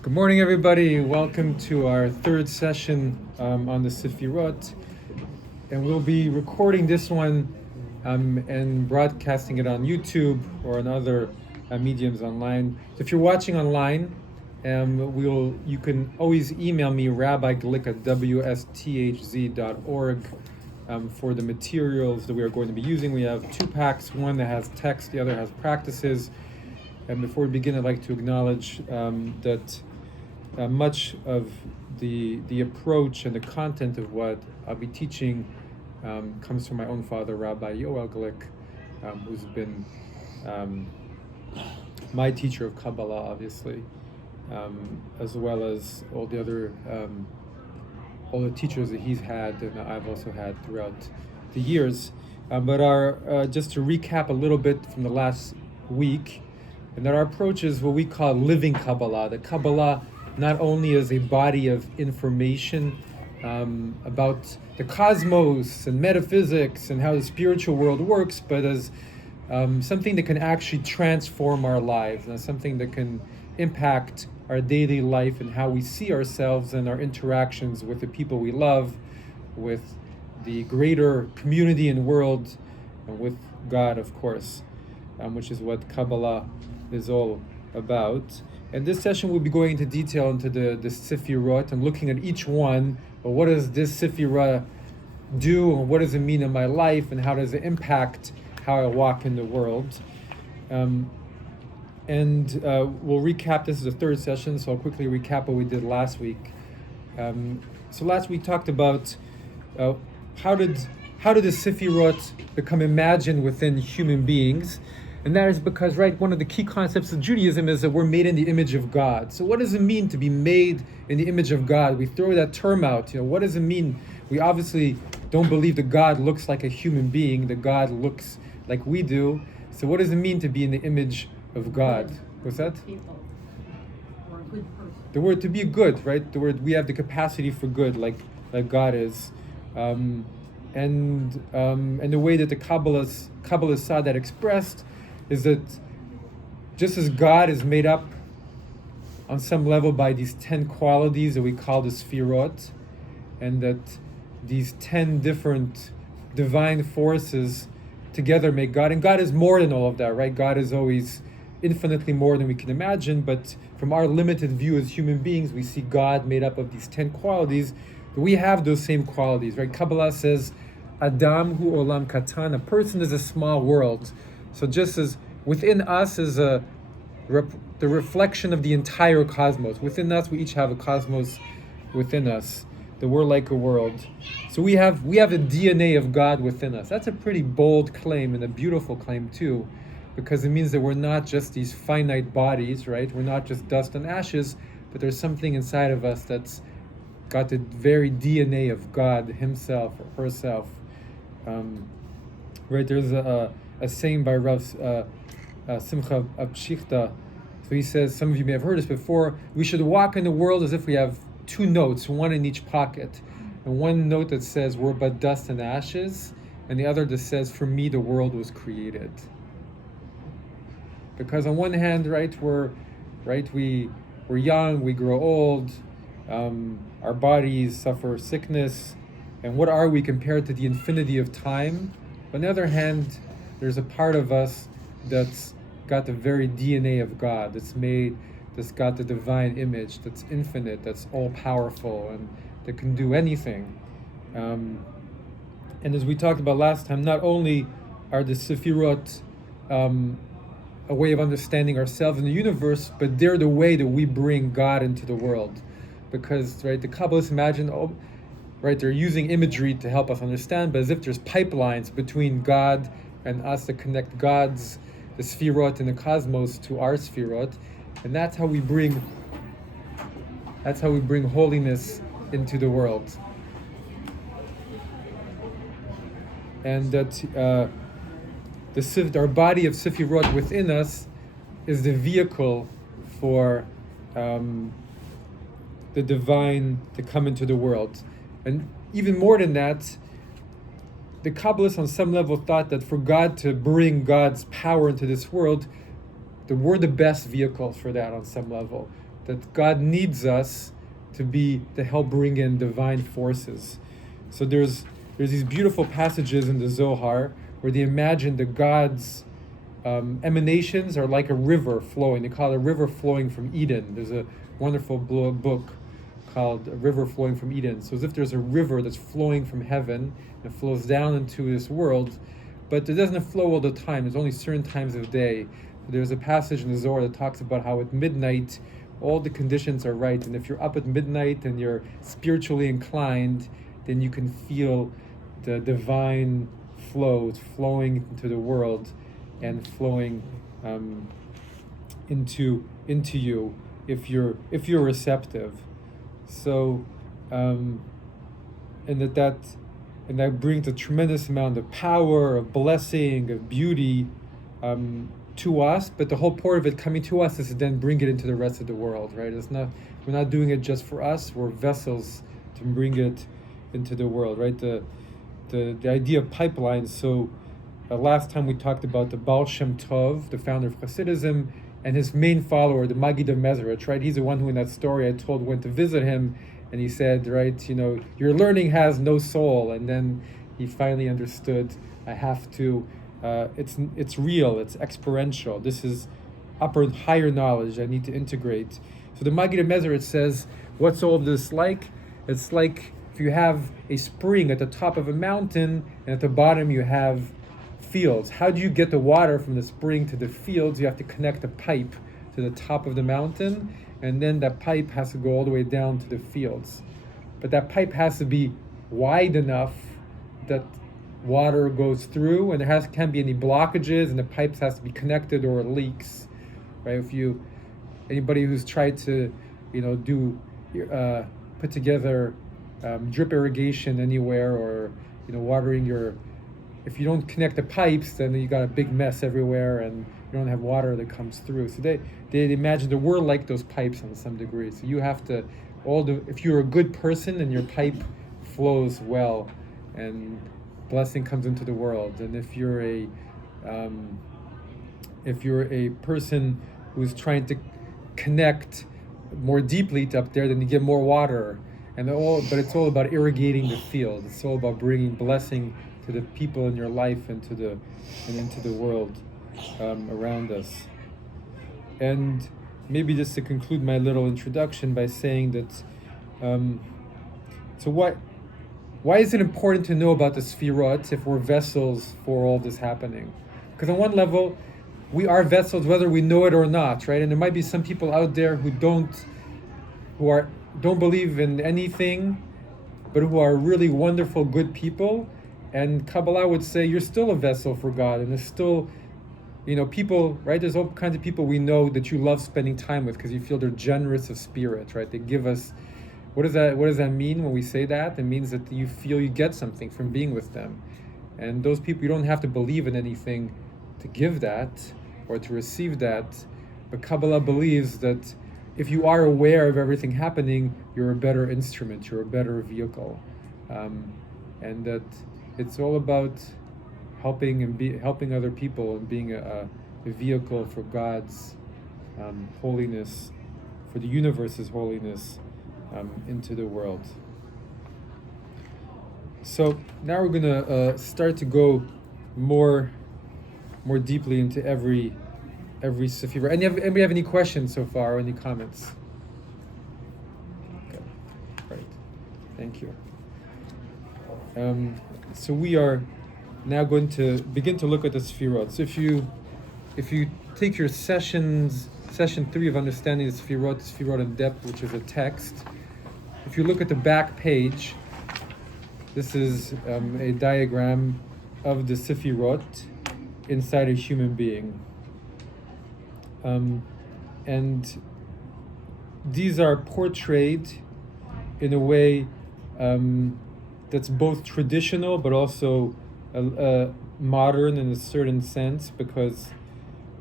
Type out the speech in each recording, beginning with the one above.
Good morning, everybody. Welcome to our third session on the Sefirot. And we'll be recording this one and broadcasting it on YouTube or on other mediums online. So if you're watching online, you can always email me, rabbiglick at wsthz.org for the materials that we are going to be using. We have two packs, one that has text, the other has practices. And before we begin, I'd like to acknowledge that much of the approach and the content of what I'll be teaching comes from my own father, Rabbi Glick, who's been my teacher of Kabbalah, obviously, as well as all the other all the teachers that he's had and I've also had throughout the years. But our just to recap a little bit from the last week, and that our approach is what we call living Kabbalah. The Kabbalah not only as a body of information about the cosmos and metaphysics and how the spiritual world works, but as something that can actually transform our lives, and something that can impact our daily life and how we see ourselves and our interactions with the people we love, with the greater community and world, and with God, of course, which is what Kabbalah is all about. And this session we'll be going into detail into the Sefirot and looking at each one. Well, what does this Sefirah do, and what does it mean in my life, and how does it impact how I walk in the world? We'll recap. This is the third session, so I'll quickly recap what we did last week. So last week talked about how did the Sefirot become imagined within human beings. And that is because, right, one of the key concepts of Judaism is that we're made in the image of God. So what does it mean to be made in the image of God? We throw that term out. What does it mean? We obviously don't believe that God looks like a human being, that God looks like we do. So what does it mean to be in the image of God? What's that? People. Or a good person. The word to be good, right? The word, we have the capacity for good, like God is. And the way that the Kabbalists saw that expressed is that just as God is made up on some level by these 10 qualities that we call the Sefirot, and that these 10 different divine forces together make God, and God is more than all of that, right? God is always infinitely more than we can imagine, but from our limited view as human beings, we see God made up of these 10 qualities. We have those same qualities, right? Kabbalah says, Adam hu olam katan, a person is a small world. So just as within us is the reflection of the entire cosmos. Within us, we each have a cosmos within us. That we're like a world. So we have the DNA of God within us. That's a pretty bold claim and a beautiful claim too, because it means that we're not just these finite bodies, right? We're not just dust and ashes, but there's something inside of us that's got the very DNA of God Himself or herself. Right? There's a saying by Rav Simcha Abshichta. So he says, some of you may have heard this before, we should walk in the world as if we have two notes, one in each pocket. And one note that says, we're but dust and ashes, and the other that says, for me the world was created. Because on one hand, we're young, we grow old, our bodies suffer sickness, and what are we compared to the infinity of time? On the other hand, there's a part of us that's got the very DNA of God, that's got the divine image, that's infinite, that's all-powerful, and that can do anything. And as we talked about last time, not only are the Sefirot a way of understanding ourselves in the universe, but they're the way that we bring God into the world. Because, right, the Kabbalists imagine, they're using imagery to help us understand, but as if there's pipelines between God and us that connect the Sefirot in the cosmos to our Sefirot, and that's how we bring holiness into the world. And that our body of Sefirot within us is the vehicle for the divine to come into the world. And even more than that, the Kabbalists on some level thought that for God to bring God's power into this world, that we're the best vehicles for that on some level. that God needs us to help bring in divine forces. So there's these beautiful passages in the Zohar where they imagine the God's emanations are like a river flowing. They call it a river flowing from Eden. There's a wonderful book called A River Flowing from Eden. So as if there's a river that's flowing from heaven and flows down into this world, but it doesn't flow all the time. There's only certain times of day. There's a passage in the Zohar that talks about how at midnight all the conditions are right, and if you're up at midnight and you're spiritually inclined, then you can feel the divine flow flowing into the world and flowing into you if you're receptive. So and that brings a tremendous amount of power, of blessing, of beauty to us. But the whole point of it coming to us is to then bring it into the rest of the world, right? We're not doing it just for us. We're vessels to bring it into the world, right? The idea of pipelines. So last time we talked about the Baal Shem Tov, the founder of Hasidism, and his main follower, the Maggid of Mezrich, right? He's the one who in that story I told went to visit him, and he said, right, your learning has no soul. And then he finally understood, I have to, it's real, it's experiential. This is higher knowledge I need to integrate. So the Maggid of Mezrich says, what's all of this like? It's like if you have a spring at the top of a mountain, and at the bottom you have fields. How do you get the water from the spring to the fields? You have to connect a pipe to the top of the mountain, and then that pipe has to go all the way down to the fields. But that pipe has to be wide enough that water goes through, and there can't be any blockages, and the pipes has to be connected or it leaks, right? Anybody who's tried to, put together drip irrigation anywhere, or watering if you don't connect the pipes, then you got a big mess everywhere, and you don't have water that comes through. So they imagine that we're like those pipes on some degree. So you have to if you're a good person, and your pipe flows well, and blessing comes into the world. And if you're a person who's trying to connect more deeply to up there, then you get more water. But it's all about irrigating the field. It's all about bringing blessing to the people in your life and into the world around us. And maybe just to conclude my little introduction by saying that, why is it important to know about the Sefirot if we're vessels for all this happening? Because on one level, we are vessels whether we know it or not, right? And there might be some people out there who don't believe in anything, but who are really wonderful, good people. And Kabbalah would say you're still a vessel for God, and there's still, people, right? There's all kinds of people we know that you love spending time with because you feel they're generous of spirit, right? They give us. What does that mean when we say that? It means that you feel you get something from being with them, and those people, you don't have to believe in anything to give that or to receive that. But Kabbalah believes that if you are aware of everything happening, you're a better instrument, you're a better vehicle, and that it's all about helping other people and being a vehicle for God's holiness, for the universe's holiness into the world. So now we're gonna start to go more deeply into every Saphira. Anybody have any questions so far, or any comments? Okay, right. Thank you. So we are now going to begin to look at the Sefirot. So if you take your session 3 of Understanding the Sefirot in Depth, which is a text, if you look at the back page, this is a diagram of the Sefirot inside a human being. And these are portrayed in a way that's both traditional but also modern in a certain sense, because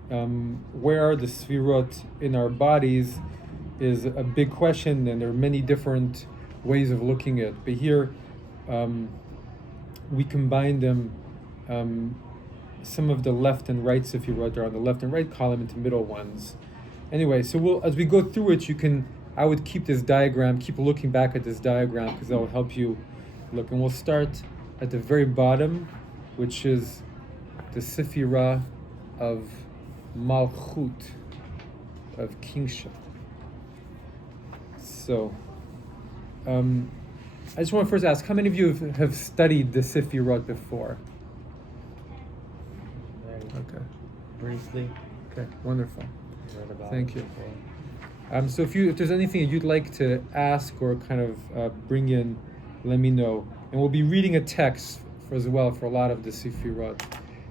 where are the Sefirot in our bodies is a big question, and there are many different ways of looking at it. But here we combine them, some of the left and right Sefirot are on the left and right column into middle ones. Anyway, so as we go through it, I would keep this diagram, keep looking back at this diagram, because that will help you look. And we'll start at the very bottom, which is the Saphira of Malchut, of Kingship. So, I just want to first ask, how many of you have studied the Sefirot before? Okay. Briefly. Okay, wonderful. Read about Thank it you. before. So if there's anything that you'd like to ask or kind of bring in, let me know. And we'll be reading a text as well for a lot of the Sefirot.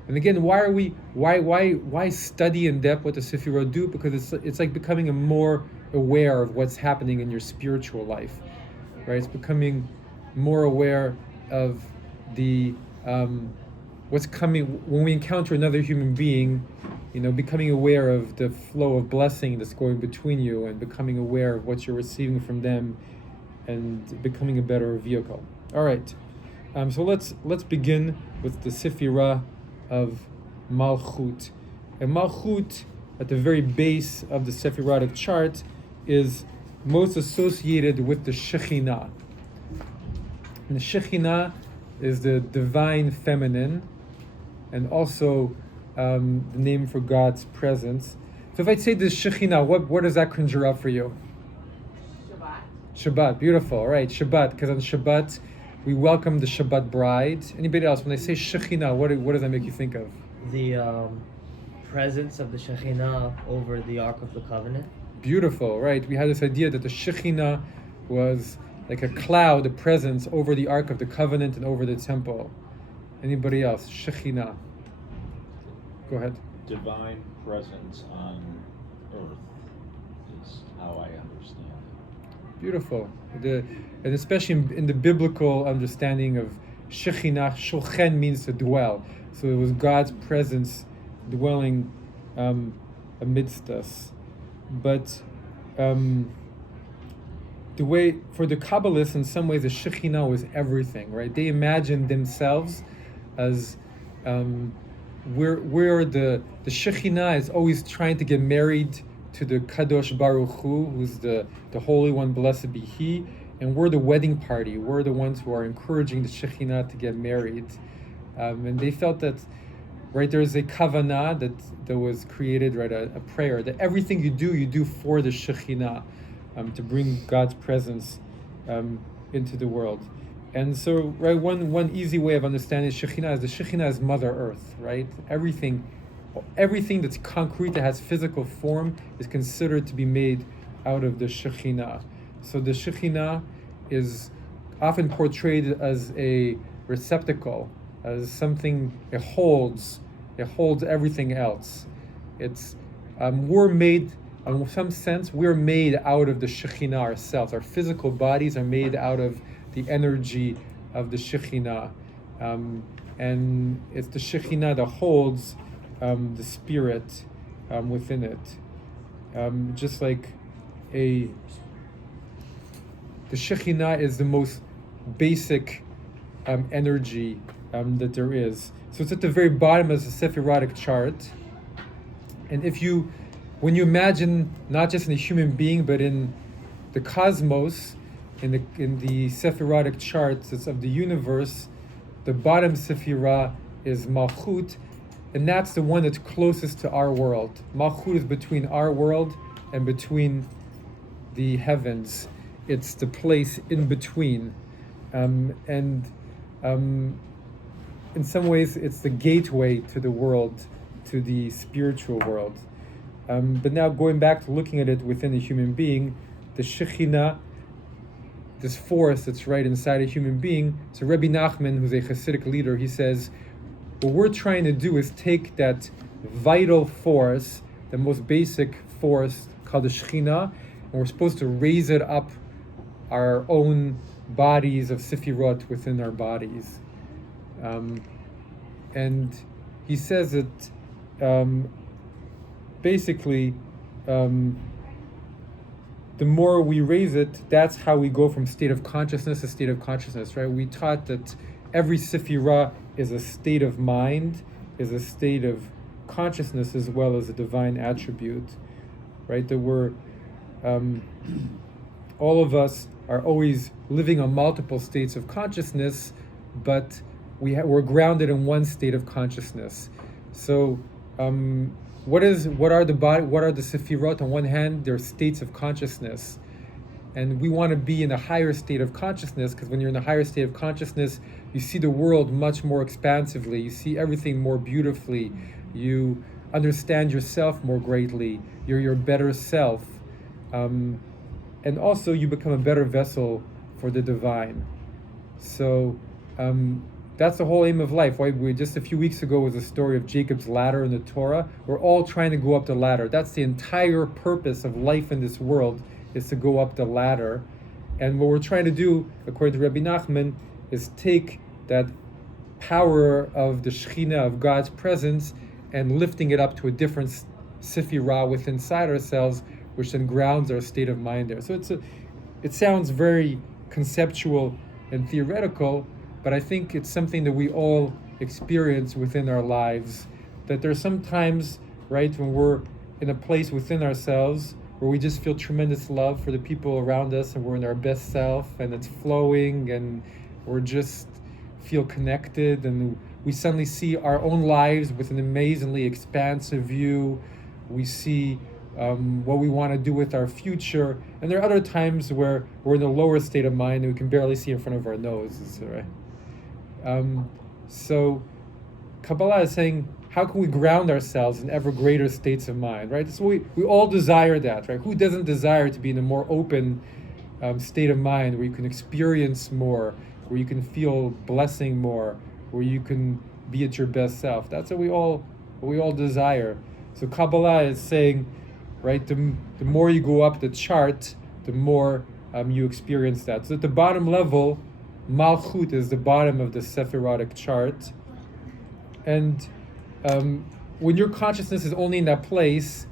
And again, why study in depth what the Sefirot do? Because it's like becoming more aware of what's happening in your spiritual life, right? It's becoming more aware of the what's coming when we encounter another human being. Becoming aware of the flow of blessing that's going between you, and becoming aware of what you're receiving from them, and becoming a better vehicle. All right. So let's begin with the Saphira of Malchut. And Malchut, at the very base of the Sephirotic chart, is most associated with the Shekhinah. And the Shekhinah is the divine feminine, and also the name for God's presence. So if I say the Shekhinah, what does that conjure up for you? Shabbat, beautiful. All right, Shabbat, because on Shabbat we welcome the Shabbat bride. Anybody else? When I say Shekhinah, what does that make you think of? The presence of the Shekhinah over the Ark of the Covenant. Beautiful, right? We had this idea that the Shekhinah was like a cloud, a presence over the Ark of the Covenant and over the temple. Anybody else? Shekhinah. Go ahead. Divine presence on earth is how I understand it. Beautiful. And especially in the biblical understanding of Shekhinah, Shochen means to dwell. So it was God's presence dwelling amidst us. But the way, for the Kabbalists, in some ways, the Shekhinah was everything, right? They imagined themselves as where the Shekhinah is always trying to get married to the Kadosh Baruch Hu, who's the Holy One, blessed be He, and we're the wedding party. We're the ones who are encouraging the Shekhinah to get married. And they felt that, right, there's a kavanah that was created, right, a prayer, that everything you do for the Shekhinah, to bring God's presence into the world. And so, right, one easy way of understanding Shekhinah is the Shekhinah is Mother Earth, right? Everything that's concrete, that has physical form, is considered to be made out of the Shekhinah. So the Shekhinah is often portrayed as a receptacle, as something it holds everything else. It's we're made, in some sense, we're made out of the Shekhinah ourselves. Our physical bodies are made out of the energy of the Shekhinah, and it's the Shekhinah that holds the spirit within it. Just like the Shekhinah is the most basic energy that there is. So it's at the very bottom of the Sephirotic chart. And when you imagine, not just in a human being, but in the cosmos, in the Sephirotic charts of the universe, the bottom Sephirah is Malchut, and that's the one that's closest to our world. Malchut is between our world and between the heavens. It's the place in between. In some ways, it's the gateway to the world, to the spiritual world. But now going back to looking at it within a human being, the Shekhinah, this force that's right inside a human being. So Rabbi Nachman, who's a Hasidic leader, he says, what we're trying to do is take that vital force, the most basic force called the Shekhinah, and we're supposed to raise it up our own bodies of Sefirot within our bodies. And he says that basically, the more we raise it, that's how we go from state of consciousness to state of consciousness, right? We taught that every Sefirah is a state of mind, is a state of consciousness, as well as a divine attribute. right? That we're all of us are always living on multiple states of consciousness, but we're grounded in one state of consciousness. So, what are the Sefirot? On one hand, they're states of consciousness, and we want to be in a higher state of consciousness, because when you're in a higher state of consciousness, you see the world much more expansively. You see everything more beautifully. You understand yourself more greatly. You're your better self. And also you become a better vessel for the divine. So that's the whole aim of life. Right? Just a few weeks ago was a story of Jacob's ladder in the Torah. We're all trying to go up the ladder. That's the entire purpose of life in this world, is to go up the ladder. And what we're trying to do, according to Rabbi Nachman, is take that power of the Shekhinah, of God's presence, and lifting it up to a different Saphira within inside ourselves, which then grounds our state of mind there. So it sounds very conceptual and theoretical, but I think it's something that we all experience within our lives. That there's sometimes, right, when we're in a place within ourselves where we just feel tremendous love for the people around us, and we're in our best self, and it's flowing, and we're just feel connected, and we suddenly see our own lives with an amazingly expansive view. We see what we want to do with our future. And there are other times where we're in a lower state of mind and we can barely see in front of our noses, right? So Kabbalah is saying, how can we ground ourselves in ever greater states of mind, right? So we all desire that, right? Who doesn't desire to be in a more open state of mind, where you can experience more, where you can feel blessing more, where you can be at your best self? That's what we all desire. So Kabbalah is saying, right, the more you go up the chart, the more you experience that. So at the bottom level, Malchut is the bottom of the Sephirotic chart. And when your consciousness is only in that place,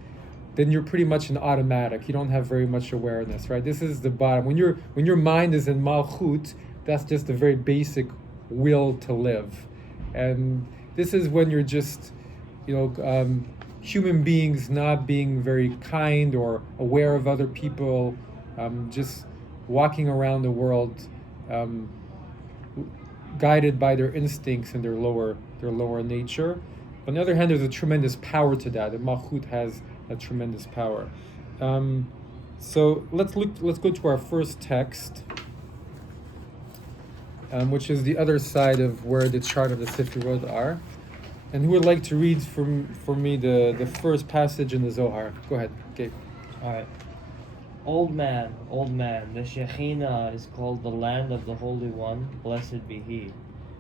then you're pretty much an automatic. You don't have very much awareness, right? This is the bottom. When your mind is in Malchut, that's just a very basic will to live. And this is when you're just, human beings not being very kind or aware of other people, just walking around the world, guided by their instincts and their lower nature. On the other hand, there's a tremendous power to that. And Malchut has a tremendous power. So let's go to our first text, which is the other side of where the chart of the Sefirot are. And who would like to read for me the first passage in the Zohar? Go ahead, Gabe. All right. Old man, the Shekhinah is called the land of the Holy One, blessed be He.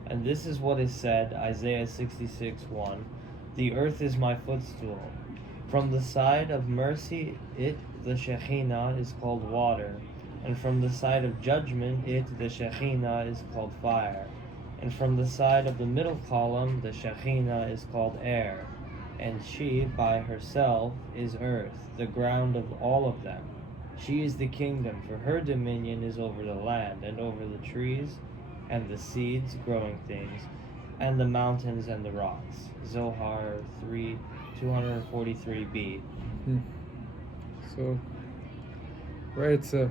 And this is what is said, Isaiah 66:1. The earth is my footstool. From the side of mercy, the Shekhinah, is called water. And from the side of judgment, the Shekhinah, is called fire. And from the side of the middle column, the Shekhinah is called air. And she, by herself, is earth, the ground of all of them. She is the kingdom, for her dominion is over the land, and over the trees, and the seeds, growing things, and the mountains and the rocks. Zohar 243b. So, right, it's a...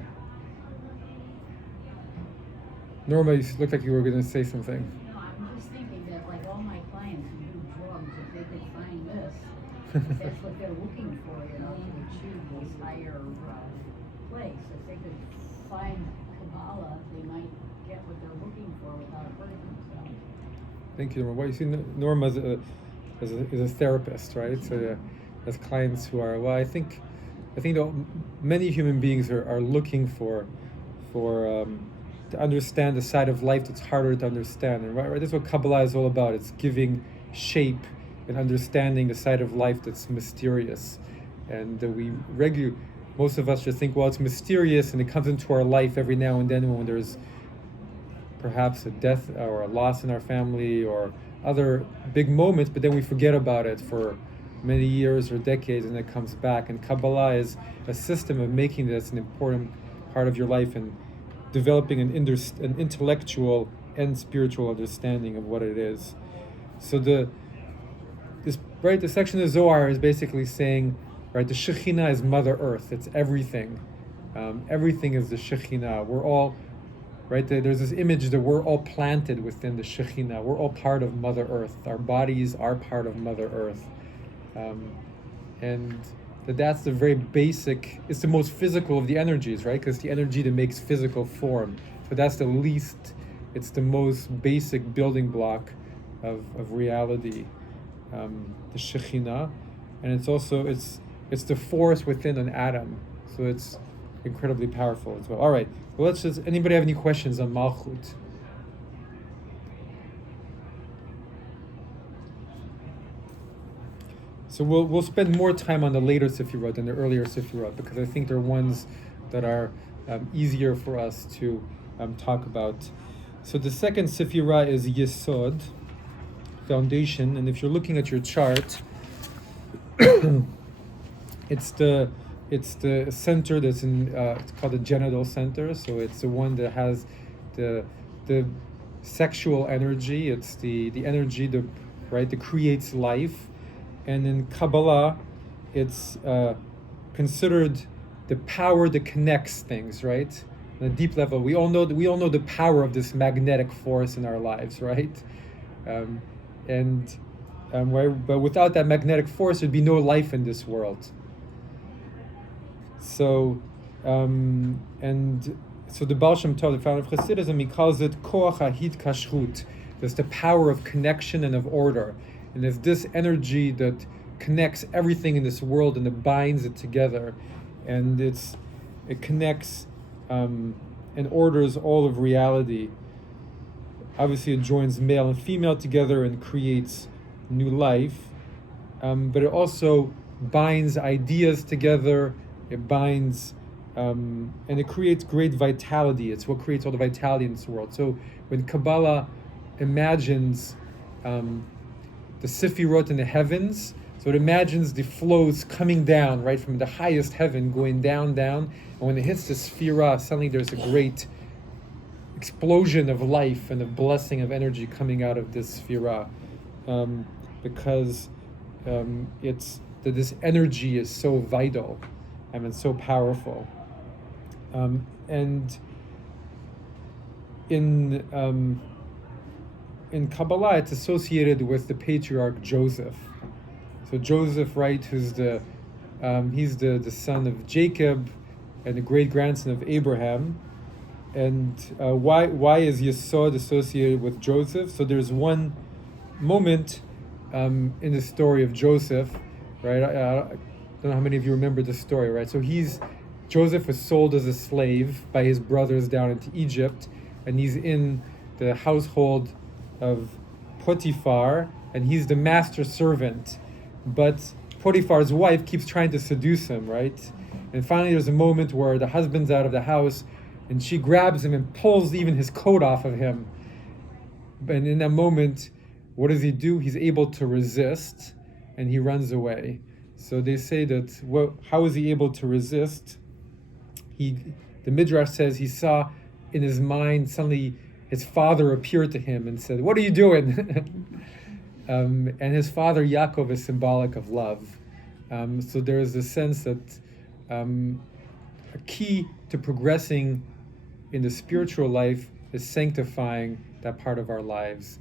Norma, you looked like you were going to say something. No, I'm just thinking that, like, all my clients who do drugs, if they could find this, that's what they're looking for, to achieve this higher place. If they could find Kabbalah, they might get what they're looking for without hurting themselves. Thank you, Norma. Well, you see, Norma is a therapist, right? So has clients who are, well, I think many human beings are looking for to understand the side of life that's harder to understand. And right, that's what Kabbalah is all about. It's giving shape and understanding the side of life that's mysterious. And most of us just think, well, it's mysterious and it comes into our life every now and then when there's perhaps a death or a loss in our family or other big moments, but then we forget about it for many years or decades and it comes back. And Kabbalah is a system of making this an important part of your life and developing an intellectual and spiritual understanding of what it is. So the section of Zohar is basically saying right? The Shekhinah is Mother Earth. It's everything. Everything is the Shekhinah. We're all, right? There's this image that we're all planted within the Shekhinah. We're all part of Mother Earth. Our bodies are part of Mother Earth. And that's the very basic, it's the most physical of the energies, right? Because the energy that makes physical form. So that's the least, it's the most basic building block of reality, the Shekhinah. And it's also, it's the force within an atom. So it's incredibly powerful as well. All right, well, let's just, anybody have any questions on Malchut? So we'll spend more time on the later Sefirot than the earlier Sefirot, because I think they're ones that are easier for us to talk about. So the second Sefirah is Yesod, foundation, and if you're looking at your chart, it's the center that's in, it's called the genital center, so it's the one that has the sexual energy, it's the energy that creates life. And in Kabbalah, it's considered the power that connects things, right? On a deep level, we all know the power of this magnetic force in our lives, right? But without that magnetic force, there'd be no life in this world. So, so the Baal Shem Tov, the founder of Hasidism, he calls it koach hahidkashrut. There's the power of connection and of order. And there's this energy that connects everything in this world and it binds it together. And it connects and orders all of reality. Obviously, it joins male and female together and creates new life. But it also binds ideas together. It binds, and it creates great vitality. It's what creates all the vitality in this world. So when Kabbalah imagines the Sefirot in the heavens, so it imagines the flows coming down, right, from the highest heaven, going down, and when it hits the Saphira, suddenly there's a great explosion of life and a blessing of energy coming out of this Saphira, because it's that this energy is so vital and so powerful. And in Kabbalah, it's associated with the Patriarch Joseph. So Joseph, right, who's he's the son of Jacob and the great grandson of Abraham. And why is Yesod associated with Joseph? So there's one moment in the story of Joseph, right? I don't know how many of you remember the story, right? So Joseph was sold as a slave by his brothers down into Egypt, and he's in the household of Potiphar, and he's the master servant. But Potiphar's wife keeps trying to seduce him, right? And finally there's a moment where the husband's out of the house, and she grabs him and pulls even his coat off of him. And in that moment, what does he do? He's able to resist, and he runs away. So they say that, how is he able to resist? The Midrash says he saw in his mind suddenly his father appeared to him and said, "What are you doing?" And his father Yaakov is symbolic of love. So there is a sense that a key to progressing in the spiritual life is sanctifying that part of our lives,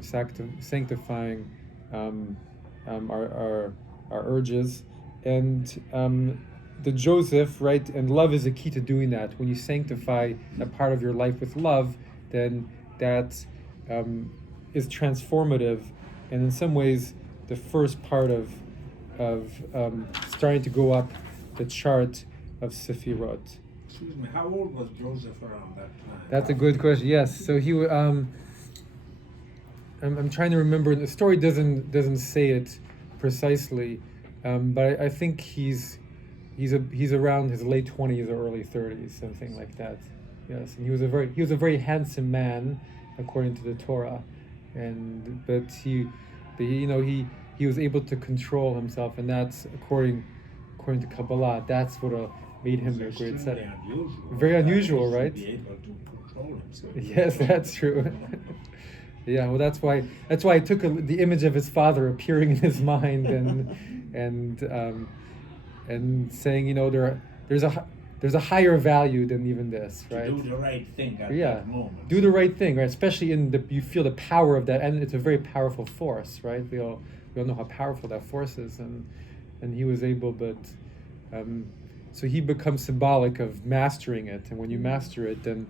sanctifying our urges, and the Joseph, right? And love is a key to doing that. When you sanctify that part of your life with love, then that is transformative, and in some ways, the first part of starting to go up the chart of Sefirot. Excuse me, how old was Joseph around that time? That's a good question. Yes, so he. I'm trying to remember. The story doesn't say it precisely, but I think he's around his late 20s or early 30s, something like that. Yes, and he was a very handsome man, according to the Torah, but he was able to control himself, and that's according to Kabbalah. That's what made him a great setter. Very unusual, right? To be able to control himself. Yes, that's true. Yeah, well, that's why I took the image of his father appearing in his mind, and and saying, you know, there's a higher value than even this, right? To do the right thing at Yeah, that moment. do the right thing, right? Especially you feel the power of that, and it's a very powerful force, right? We all know how powerful that force is, and he was able, but so he becomes symbolic of mastering it, and when you master it, then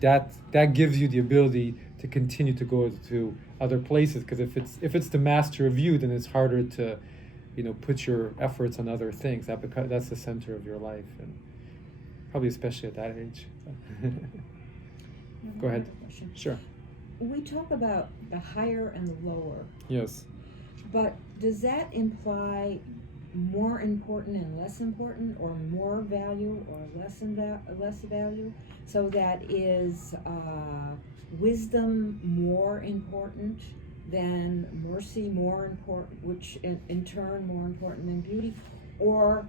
that gives you the ability to continue to go to other places, because if it's the master of you, then it's harder to, you know, put your efforts on other things. That's the center of your life, and probably especially at that age. Go ahead. Question. Sure. We talk about the higher and the lower, Yes. but does that imply more important and less important, or more value or less value? So that is wisdom more important than mercy more important, which in turn more important than beauty, or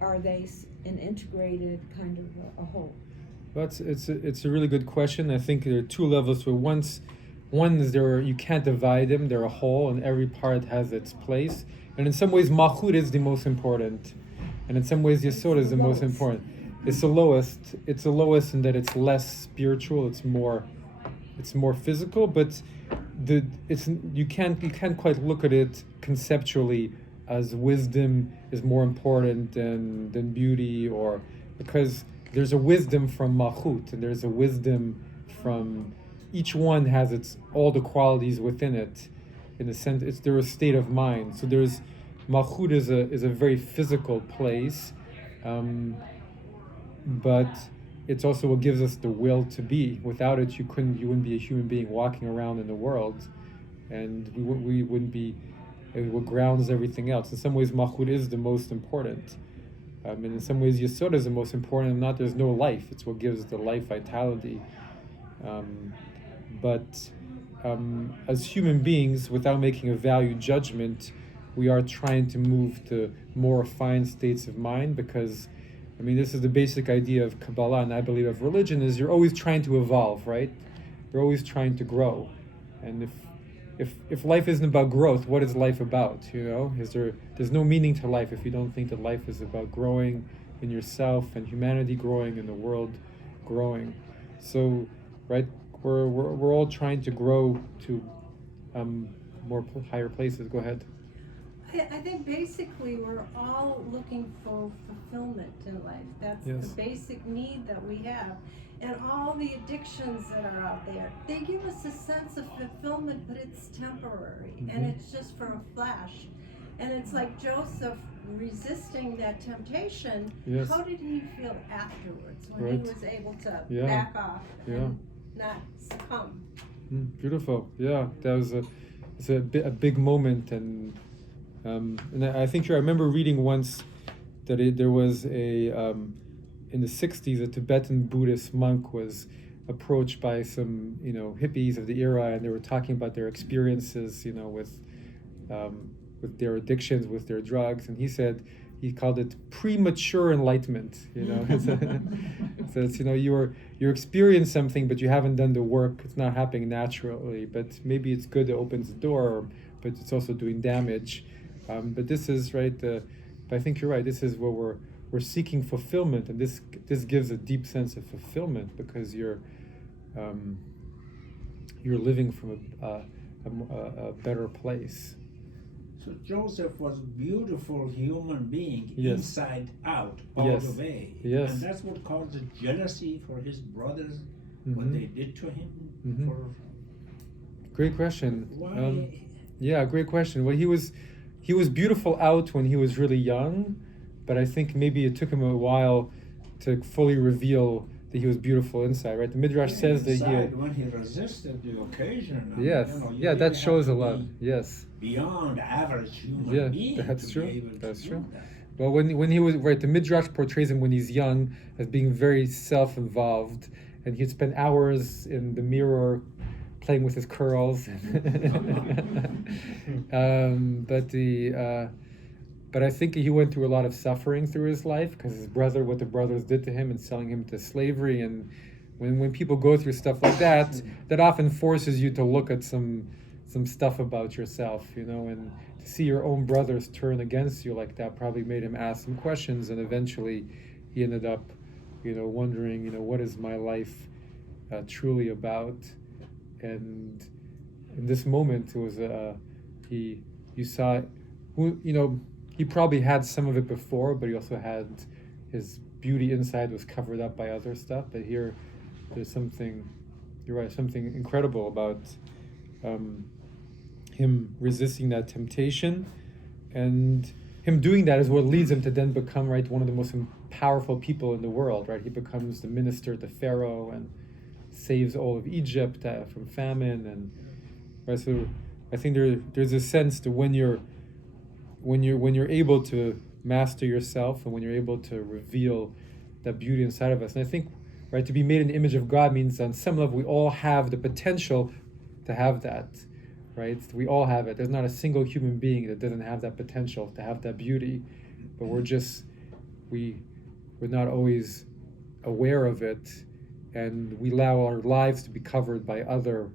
are they an integrated kind of a whole? Well, it's a really good question. I think there are two levels to it. One is you can't divide them. They're a whole, and every part has its place. And in some ways, Malchut is the most important, and in some ways, Yesod is the most important. It's the lowest. It's the lowest in that it's less spiritual. It's more physical. But you can't quite look at it conceptually as wisdom is more important than beauty, or because there's a wisdom from Malchut, and there's a wisdom from each one has all the qualities within it. In a sense, they're a state of mind. So there's Malchut is a very physical place, but it's also what gives us the will to be. Without it, you wouldn't be a human being walking around in the world, and we wouldn't be. What grounds everything else. In some ways, Malchut is the most important, and in some ways, Yesod is the most important. And not there's no life; it's what gives the life vitality. But as human beings, without making a value judgment, we are trying to move to more refined states of mind, because, I mean, this is the basic idea of Kabbalah, and I believe of religion, is you're always trying to evolve, right? You're always trying to grow. And if life isn't about growth, what is life about, you know? There's no meaning to life if you don't think that life is about growing in yourself, and humanity growing, and the world growing. So, right, we're all trying to grow to higher places. Go ahead. I think basically we're all looking for fulfillment in life. That's Yes. the basic need that we have. And all the addictions that are out there, they give us a sense of fulfillment, but it's temporary, and it's just for a flash. And it's like Joseph resisting that temptation. Yes. How did he feel afterwards when Right. he was able to Yeah. back off Yeah. and not succumb? Beautiful. Yeah, that was a big moment, and I think I remember reading once that there was in the 60s, a Tibetan Buddhist monk was approached by some, you know, hippies of the era, and they were talking about their experiences, you know, with their addictions, with their drugs, and he called it premature enlightenment, you know. So it's, you know, you're experiencing something, but you haven't done the work. It's not happening naturally, but maybe it's good, it opens the door, but it's also doing damage. But this is right. But I think you're right. This is what we're seeking fulfillment, and this gives a deep sense of fulfillment, because you're living from a better place. So Joseph was a beautiful human being, Yes. inside out, all Yes. the way. Yes. And that's what caused the jealousy for his brothers, what Mhm. they did to him. Mhm. For Great question. why? Yeah, great question. Well, he was beautiful out when he was really young, but I think maybe it took him a while to fully reveal that he was beautiful inside, right? The Midrash says that Inside, when he resisted the occasion. I mean, yes, you know, you yeah, really that have shows to a lot. be Yes. Beyond average human Yeah, being that's to true. be able to That's do true. that. Well, when he was right, the Midrash portrays him when he's young as being very self-involved, and he'd spend hours in the mirror playing with his curls. But I think he went through a lot of suffering through his life, because what the brothers did to him and selling him to slavery. And when people go through stuff like that, that often forces you to look at some stuff about yourself, you know, and to see your own brothers turn against you like that probably made him ask some questions, and eventually he ended up, wondering, what is my life truly about? And in this moment, it was you saw, he probably had some of it before, but he also had his beauty inside was covered up by other stuff. But here, there's something. You're right. Something incredible about him resisting that temptation, and him doing that is what leads him to then become one of the most powerful people in the world. Right, he becomes the minister to Pharaoh and saves all of Egypt from famine. And right, so I think there's a sense that when you're able to master yourself and when you're able to reveal that beauty inside of us, and I think to be made in the image of God means on some level we all have the potential to have that, right? We all have it. There's not a single human being that doesn't have that potential to have that beauty, but we're not always aware of it, and we allow our lives to be covered by other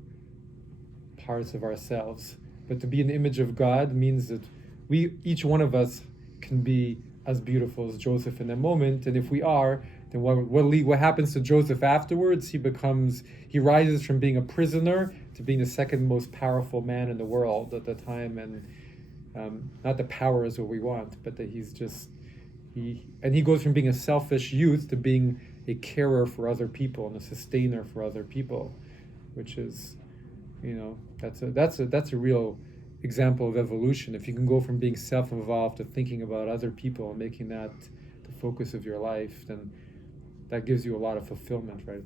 parts of ourselves. But to be in the image of God means that each one of us can be as beautiful as Joseph in that moment, and if we are, then what happens to Joseph afterwards? He rises from being a prisoner to being the second most powerful man in the world at the time, and not the power is what we want, but that he goes from being a selfish youth to being a carer for other people and a sustainer for other people, which is, that's a real example of evolution. If you can go from being self-involved to thinking about other people and making that the focus of your life, then that gives you a lot of fulfillment, right?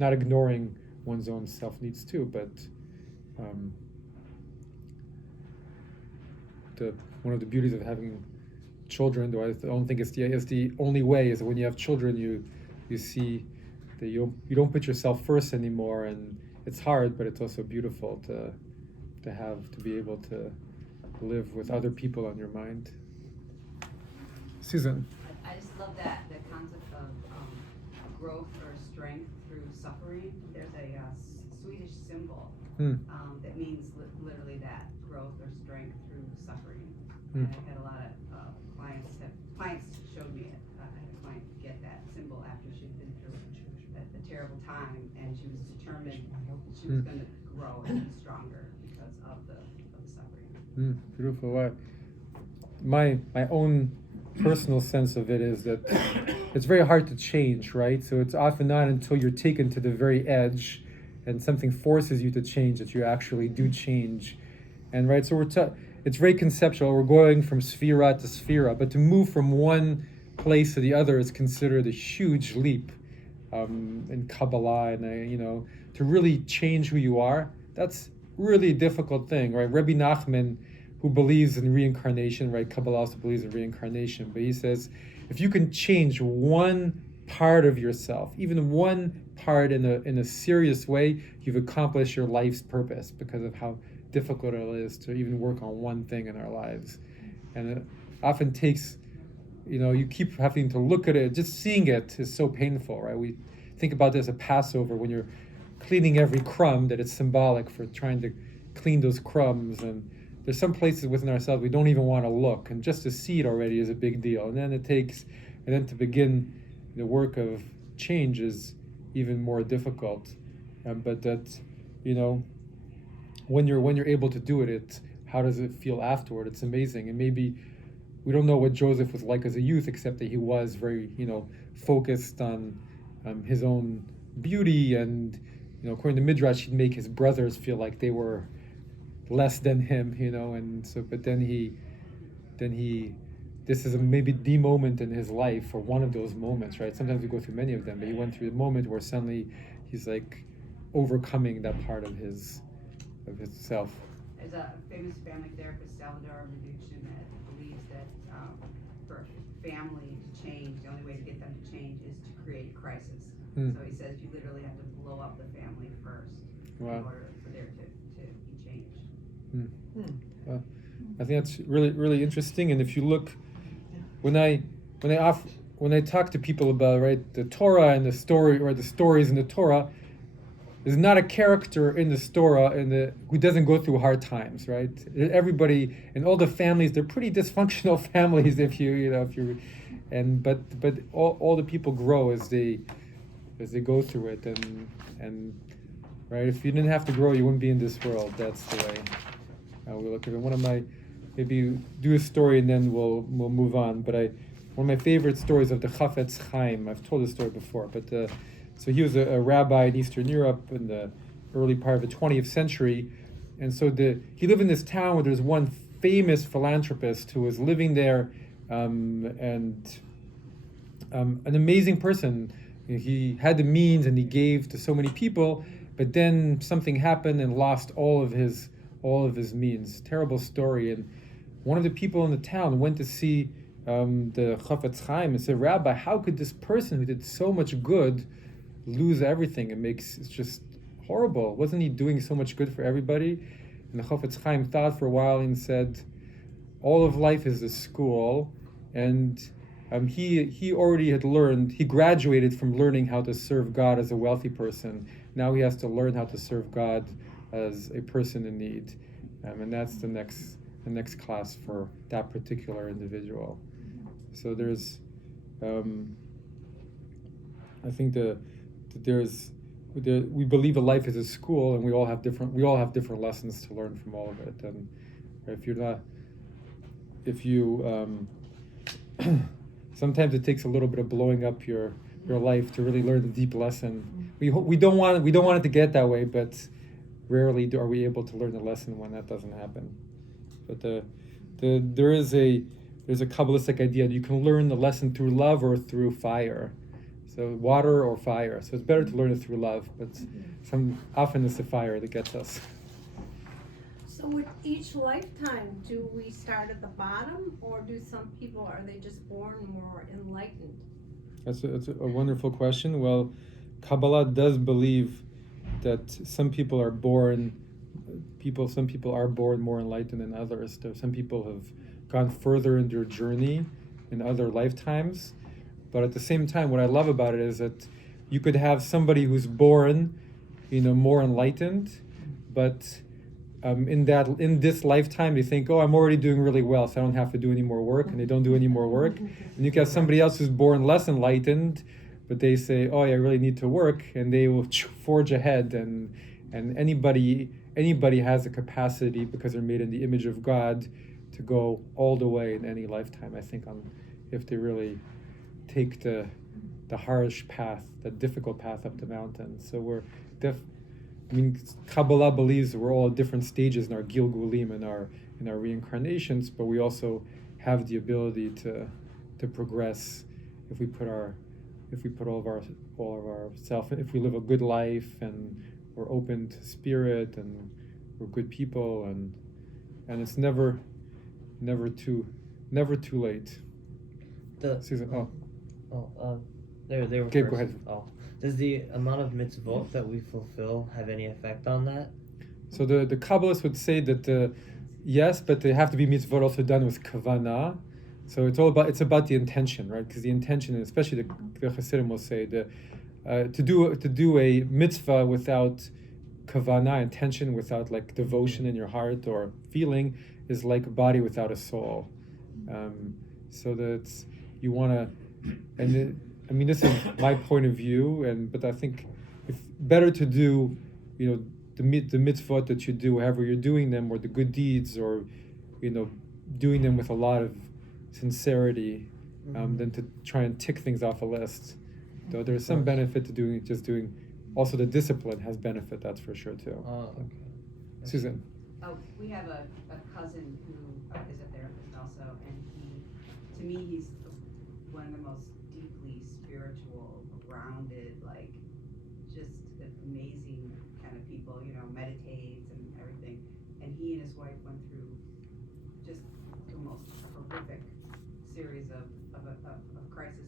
Not ignoring one's own self needs too, but one of the beauties of having children, though I don't think it's the only way, is that when you have children, you see that you don't put yourself first anymore, and it's hard, but it's also beautiful to be able to live with other people on your mind. Susan. I just love that the concept of growth or strength through suffering. There's a Swedish symbol that means literally that, growth or strength through suffering. And I've had a lot of clients showed me it. I had a client get that symbol after she'd been through a terrible time, and she was determined she was going to grow and be stronger because of the suffering. Beautiful. My own personal sense of it is that it's very hard to change, right? So it's often not until you're taken to the very edge and something forces you to change that you actually do change. And right, so it's very conceptual. We're going from Saphira to Saphira, but to move from one place to the other is considered a huge leap in Kabbalah, and to really change who you are, that's really a difficult thing, right? Rabbi Nachman, who believes in reincarnation, right? Kabbalah also believes in reincarnation, but he says, if you can change one part of yourself, even one part in a serious way, you've accomplished your life's purpose, because of how difficult it is to even work on one thing in our lives. And it often takes, you keep having to look at it, just seeing it is so painful, right? We think about this at Passover, when you're cleaning every crumb, that it's symbolic for trying to clean those crumbs, and there's some places within ourselves we don't even want to look, and just to see it already is a big deal. And then to begin the work of change is even more difficult. But that, when you're able to do it, how does it feel afterward? It's amazing. And maybe we don't know what Joseph was like as a youth, except that he was very, focused on his own beauty, and according to Midrash, he'd make his brothers feel like they were less than him, and so, but then he, this is maybe the moment in his life, or one of those moments, right? Sometimes we go through many of them, but he went through a moment where suddenly he's like overcoming that part of his self. There's a famous family therapist, Salvador Reduction, that believes that for a family to change, the only way to get them to change is to create a crisis. So he says you literally have to blow up the family first in order for there to be change. Well, I think that's really, really interesting. And if you look, when I talk to people about, right, the Torah and the story, or the stories in the Torah, there's not a character in the Torah who doesn't go through hard times, right? Everybody and all the families, they're pretty dysfunctional families but all the people grow as they go through it, and right, if you didn't have to grow, you wouldn't be in this world. That's the way we look at it. Maybe do a story and then we'll move on. But one of my favorite stories of the Chafetz Chaim, I've told this story before, but so he was a rabbi in Eastern Europe in the early part of the 20th century, and so he lived in this town where there's one famous philanthropist who was living there, and an amazing person. He had the means and he gave to so many people, but then something happened and lost all of his means. Terrible story. And one of the people in the town went to see the Chafetz Chaim and said, "Rabbi, how could this person who did so much good lose everything? It's just horrible. Wasn't he doing so much good for everybody?" And the Chafetz Chaim thought for a while and said, "All of life is a school, and he already had learned. He graduated from learning how to serve God as a wealthy person. Now he has to learn how to serve God as a person in need, and that's the next class for that particular individual." So there's, I think we believe a life is a school, and we all have different lessons to learn from all of it. And sometimes it takes a little bit of blowing up your life to really learn the deep lesson. We don't want it to get that way, but rarely are we able to learn the lesson when that doesn't happen. But there's a Kabbalistic idea that you can learn the lesson through love or through fire. So water or fire. So it's better to learn it through love, but often it's the fire that gets us. So with each lifetime, do we start at the bottom, or do some people, are they just born more enlightened? That's a wonderful question. Well, Kabbalah does believe that some people are born more enlightened than others. Some people have gone further in their journey in other lifetimes. But at the same time, what I love about it is that you could have somebody who's born, more enlightened, but in this lifetime they think, "Oh, I'm already doing really well, so I don't have to do any more work," and they don't do any more work. And you can have somebody else who's born less enlightened, but they say, "Oh, yeah, I really need to work," and they will forge ahead. And anybody has a capacity, because they're made in the image of God, to go all the way in any lifetime. I think if they really take the harsh path, the difficult path up the mountain. So Kabbalah believes that we're all at different stages in our Gilgulim, in our reincarnations, but we also have the ability to progress if we put all of our self, if we live a good life and we're open to spirit and we're good people, and it's never too late. Susan, they were okay, first. go ahead. Oh, does the amount of mitzvot that we fulfill have any effect on that? So the Kabbalists would say that yes, but they have to be mitzvot also done with kavanah. So it's about the intention, right? Because the intention, and especially the Hasidim will say to do a mitzvah without kavanah, intention, without like devotion in your heart or feeling, is like a body without a soul. So that's you want to, and this is my point of view, but I think it's better to do, the mitzvot that you do, however you're doing them, or the good deeds, or doing them with a lot of sincerity, than to try and tick things off a list. Though there's some benefit to doing. Also, the discipline has benefit. That's for sure too. Oh, okay. Susan. Oh, we have a cousin who is a therapist also, and to me, he's one of the most deeply spiritual, grounded, like, just amazing kind of people, meditates and everything. And he and his wife went through just the most horrific series of crises.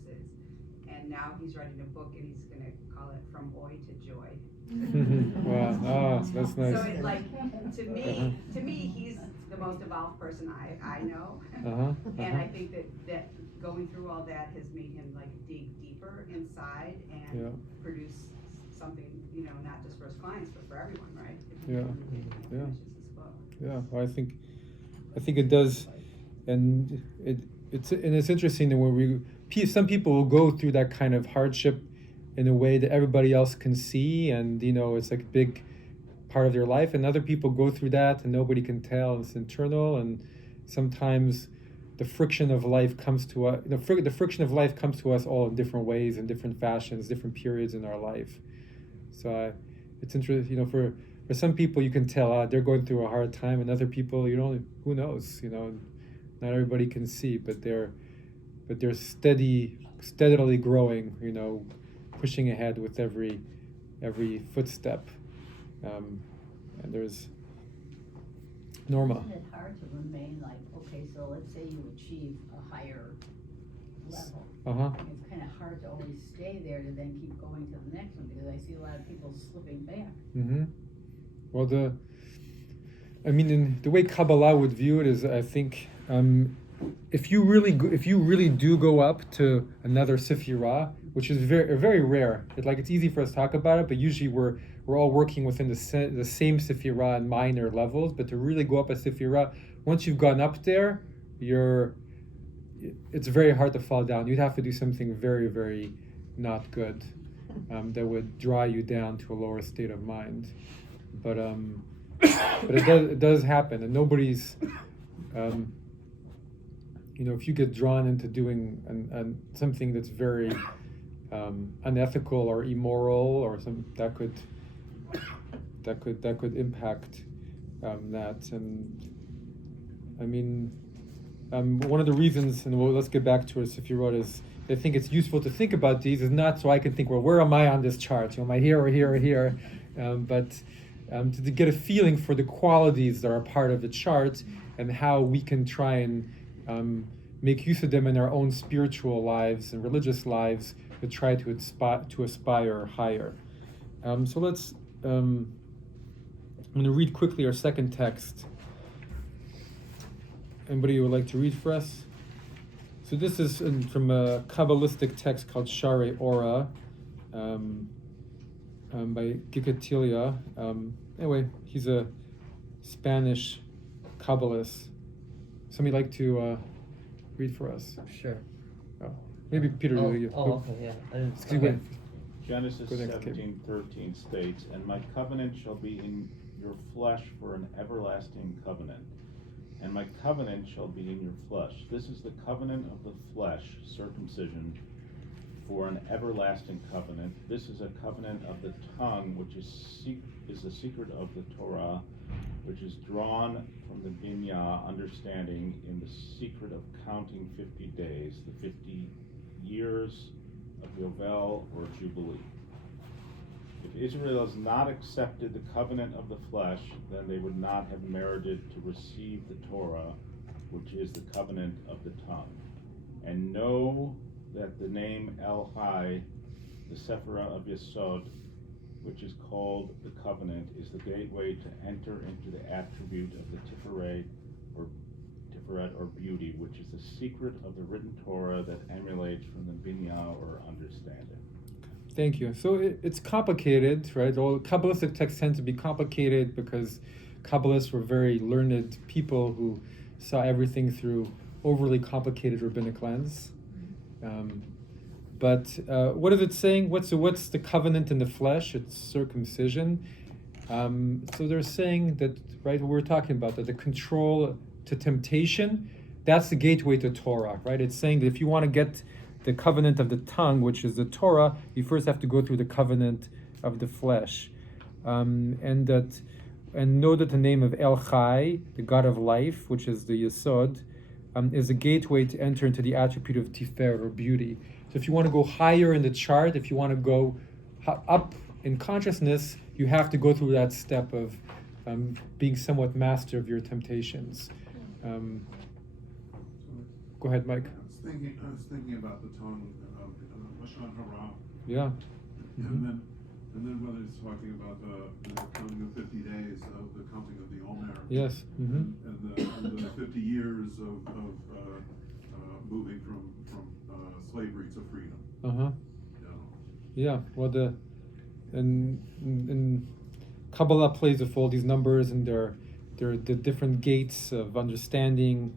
And now he's writing a book, and he's going to call it From Oi to Joy. Wow, oh, that's nice. So it's like, to me, he's the most evolved person I know. And I think that going through all that has made him like dig deeper inside and produce something, not just for his clients, but for everyone, right? Yeah. Finishes his book. Yeah, well, I think it does, and it's interesting that when some people will go through that kind of hardship in a way that everybody else can see, and it's like a big part of their life, and other people go through that and nobody can tell. It's internal, and sometimes the friction of life comes to us. The friction of life comes to us all in different ways, in different fashions, different periods in our life. So it's interesting. For some people, you can tell they're going through a hard time, and other people, who knows? Not everybody can see, but they're steadily growing. Pushing ahead with every footstep. And there's Norma. Isn't it hard to remain like, okay, so let's say you achieve a higher level. It's kind of hard to always stay there to then keep going to the next one, because I see a lot of people slipping back. Well, in the way Kabbalah would view it is, I think, if you really do go up to another Saphira, which is very, very rare. It's easy for us to talk about it, but usually we're all working within the same Saphira and minor levels. But to really go up a Saphira, once you've gone up there, it's very hard to fall down. You'd have to do something very, very not good that would draw you down to a lower state of mind. But it does happen, and nobody's. If you get drawn into doing something that's very unethical or immoral, or that could impact that. And one of the reasons, and let's get back to it, Sefirot, is I think it's useful to think about these, is not so I can think, well, where am I on this chart? Am I here or here or here? But to get a feeling for the qualities that are part of the chart and how we can try and make use of them in our own spiritual lives and religious lives to try to aspire higher. So let's. I'm going to read quickly our second text. Anybody would like to read for us? So this is from a Kabbalistic text called Share Ora, by Gikatilia. Anyway, he's a Spanish Kabbalist. Somebody like to read for us? Sure. Maybe Peter. Okay, yeah. Excuse me. Genesis 17:13 states, "And my covenant shall be in your flesh for an everlasting covenant, and my covenant shall be in your flesh. This is the covenant of the flesh, circumcision, for an everlasting covenant. This is a covenant of the tongue, which is the secret of the Torah, which is drawn from the Binyah, understanding, in the secret of counting 50 days, the 50 years of Yovel or Jubilee. If Israel has not accepted the covenant of the flesh, then they would not have merited to receive the Torah, which is the covenant of the tongue. And know that the name El Hai, the Saphira of Yesod, which is called the covenant, is the gateway to enter into the attribute of the Tiferet or beauty, which is the secret of the written Torah that emulates from the Binyah or understanding." Thank you. So it's complicated, right? All Kabbalistic texts tend to be complicated because Kabbalists were very learned people who saw everything through overly complicated rabbinic lens. But what is it saying? What's the covenant in the flesh? It's circumcision. So they're saying that, right, what we're talking about, that the control to temptation, that's the gateway to Torah, right? It's saying that if you want to get the covenant of the tongue, which is the Torah, you first have to go through the covenant of the flesh. And know that the name of El Chai, the God of life, which is the Yesod, is a gateway to enter into the attribute of Tiferet or beauty. So if you want to go higher in the chart, if you want to go up in consciousness, you have to go through that step of being somewhat master of your temptations. Go ahead, Mike. I was thinking about the tongue of Lashon Hara. Yeah. And then whether it's talking about the counting of 50 days of the counting of the Omer. Yes. And the 50 years of moving from slavery to freedom. Yeah. Well, and Kabbalah plays with all these numbers, and they're the different gates of understanding.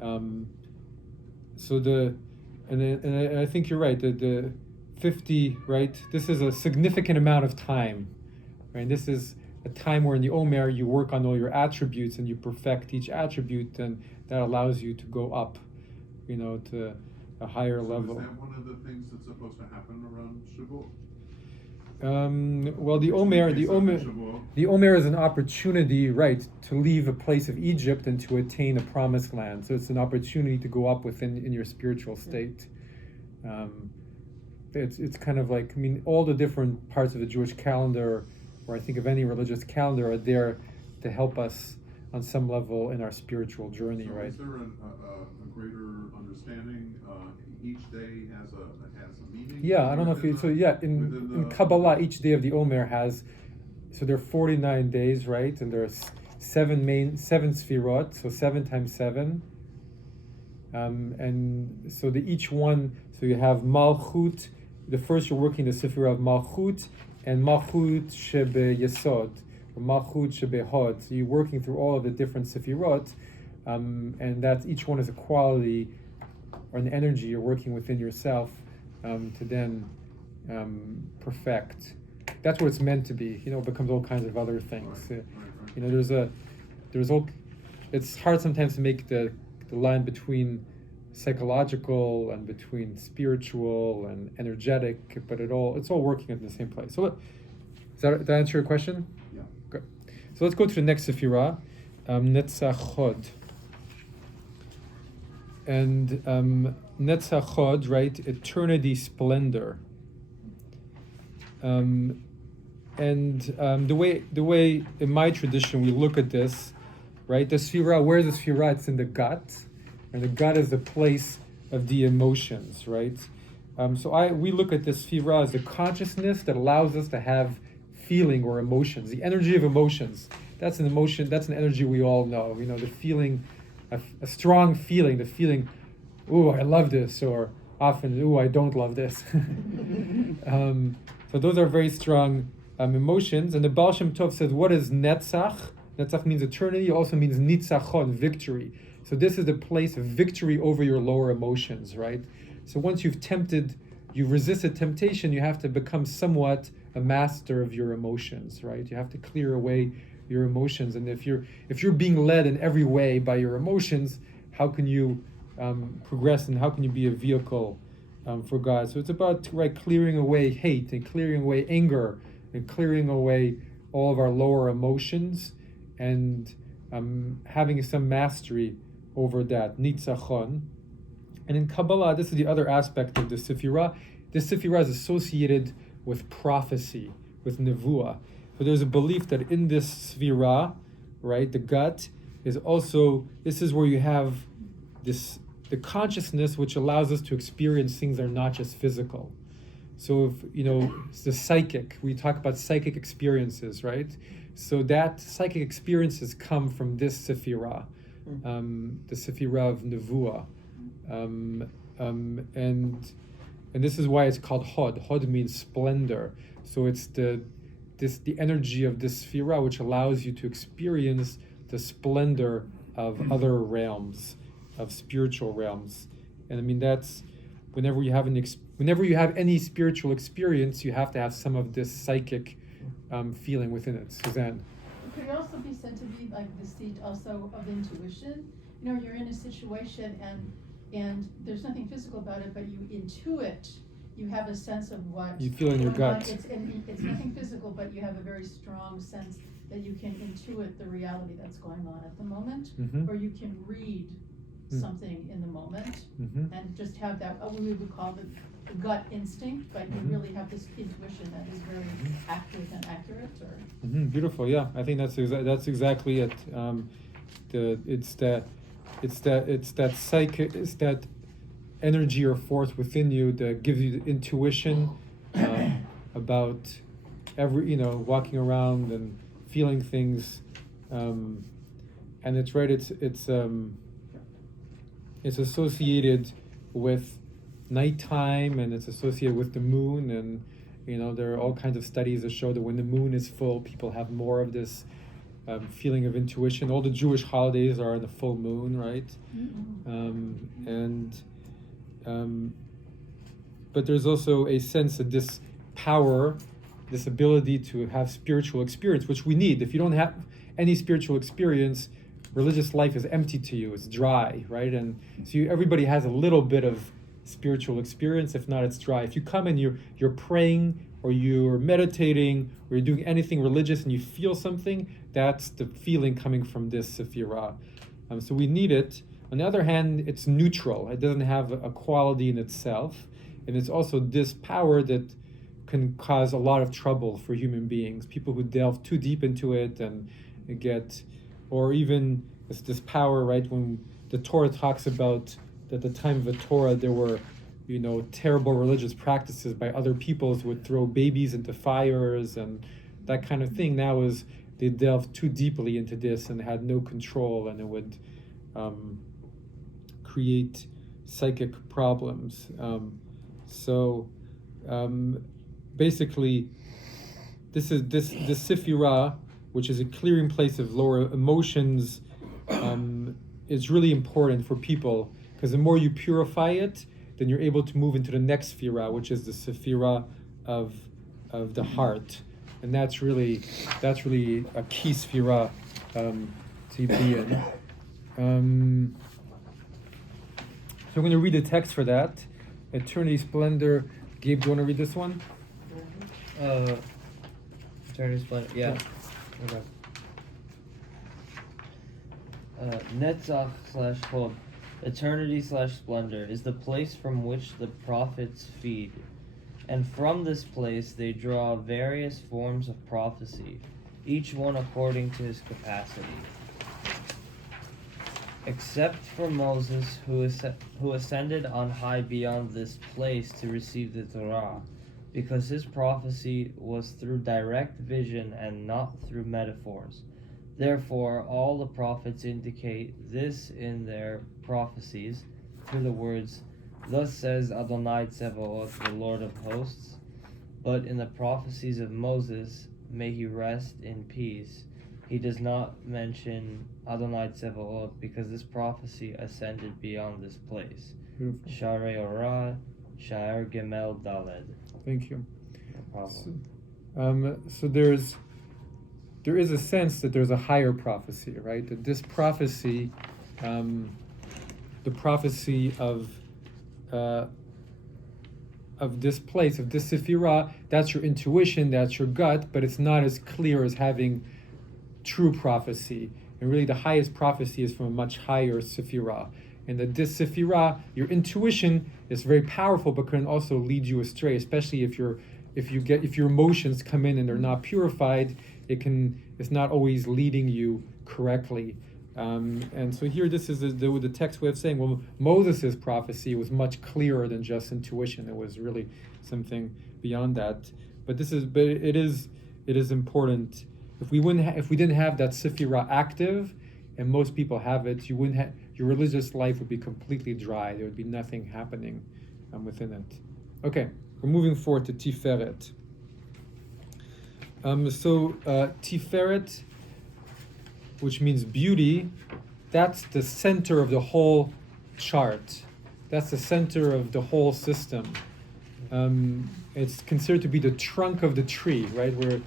I think you're right. The 50, right? This is a significant amount of time, right? This is a time where in the Omer you work on all your attributes and you perfect each attribute, and that allows you to go up, to a higher level. Is that one of the things that's supposed to happen around Shavuot? Well, the Omer is an opportunity, right, to leave a place of Egypt and to attain a promised land. So it's an opportunity to go up in your spiritual state. It's kind of like, all the different parts of the Jewish calendar, or I think of any religious calendar, are there to help us on some level in our spiritual journey, so right? Is there a greater understanding? Each day has a meaning? Yeah, I don't know if in Kabbalah, each day of the Omer has, so there are 49 days, right? And there's seven Sefirot, so 7 times 7. And so each one, so you have Malchut, the first you're working the Saphira of Malchut, and Malchut Shebe Yesod, or Malchut Shebe Hod. So you're working through all of the different Sefirot, and that each one is a quality or an energy you're working within yourself to then perfect. That's what it's meant to be. It becomes all kinds of other things. Right. It's hard sometimes to make the line between psychological and between spiritual and energetic, but it's all working in the same place. So did that answer your question? Yeah. Good. So let's go to the next Saphira, Netzachod. And Netzachod, right? Eternity, splendor. The way in my tradition we look at this, right? The Saphira, where's the Saphira? It's in the gut, and the gut is the place of the emotions, right? We look at this Saphira as the consciousness that allows us to have feeling or emotions, the energy of emotions. That's an emotion. That's an energy we all know. The feeling. A strong feeling, the feeling, ooh, I love this, or often, ooh, I don't love this. So those are very strong emotions. And the Baal Shem Tov says, what is Netzach? Netzach means eternity, also means Nitzachon, victory. So this is the place of victory over your lower emotions, right? So once you've resisted temptation, you have to become somewhat a master of your emotions, right? You have to clear away your emotions, and if you're being led in every way by your emotions, how can you progress, and how can you be a vehicle for God? So it's about clearing away hate and clearing away anger and clearing away all of our lower emotions and having some mastery over that, nitzachon. And in Kabbalah, this is the other aspect of the Saphira. The Saphira is associated with prophecy, with nevuah. So there's a belief that in this Saphira, right, the gut is also, this is where you have the consciousness which allows us to experience things that are not just physical. So if, it's the psychic, we talk about psychic experiences, right? So that psychic experiences come from this Saphira, the Saphira of nevuah. And this is why it's called Hod. Hod means splendor. So it's the energy of this Saphira which allows you to experience the splendor of other realms, of spiritual realms. And that's whenever you have any spiritual experience, you have to have some of this psychic feeling within it. Suzanne. Could it also be said to be like the seat also of intuition? You're in a situation and there's nothing physical about it, but you intuit. You have a sense of what you feel in your gut. It's nothing physical, but you have a very strong sense that you can intuit the reality that's going on at the moment, or you can read something in the moment, and just have that, what we would call the gut instinct, but you really have this intuition that is very active and accurate. Or beautiful, yeah. I think that's exactly it. It's that energy or force within you that gives you the intuition about walking around and feeling things, and it's right. It's associated with nighttime, and it's associated with the moon, and There are all kinds of studies that show that when the moon is full, people have more of this feeling of intuition. All the Jewish holidays are on the full moon, right? But there's also a sense of this power, this ability to have spiritual experience, which we need. If you don't have any spiritual experience, religious life is empty to you. It's dry, right? And so everybody has a little bit of spiritual experience. If not, it's dry. If you come and you're praying, or you're meditating, or you're doing anything religious and you feel something, that's the feeling coming from this Saphira. So we need it. On the other hand, it's neutral. It doesn't have a quality in itself. And it's also this power that can cause a lot of trouble for human beings. People who delve too deep into it and get, or even it's this power, right? When the Torah talks about that at the time of the Torah, there were, terrible religious practices by other peoples who would throw babies into fires and that kind of thing. Now is they delved too deeply into this and had no control, and it would create psychic problems. Basically, this Saphira, which is a clearing place of lower emotions, is really important for people, because the more you purify it, then you're able to move into the next Saphira, which is the Saphira of the heart, and that's really a key Saphira to be in. So I'm going to read the text for that. Eternity Splendor. Gabe, do you want to read this one? Eternity Splendor. Yeah. Okay. Netzach/Hod. Eternity/Splendor is the place from which the prophets feed, and from this place they draw various forms of prophecy, each one according to his capacity. Except for Moses, who ascended on high beyond this place to receive the Torah, because his prophecy was through direct vision and not through metaphors. Therefore, all the prophets indicate this in their prophecies through the words, "Thus says Adonai Tzevaot, the Lord of hosts." But in the prophecies of Moses, may he rest in peace, he does not mention Adonai Tzevaot, because this prophecy ascended beyond this place. Beautiful. Sharei Orah, Sha'ar Gemel Daled. Thank you. No problem. So there is a sense that there's a higher prophecy, right? That this prophecy, the prophecy of this place, of this Saphira, that's your intuition, that's your gut, but it's not as clear as having true prophecy. And really the highest prophecy is from a much higher Saphira. And that this Saphira, your intuition is very powerful, but can also lead you astray, especially if your emotions come in and they're not purified. It's not always leading you correctly. And so here, this is the text way of saying, well, Moses' prophecy was much clearer than just intuition. It was really something beyond that. But it is important. If we didn't have that Saphira active, and most people have it, your religious life would be completely dry. There would be nothing happening within it. Okay, we're moving forward to Tiferet. Tiferet, which means beauty, that's the center of the whole chart. That's the center of the whole system. It's considered to be the trunk of the tree, right? Where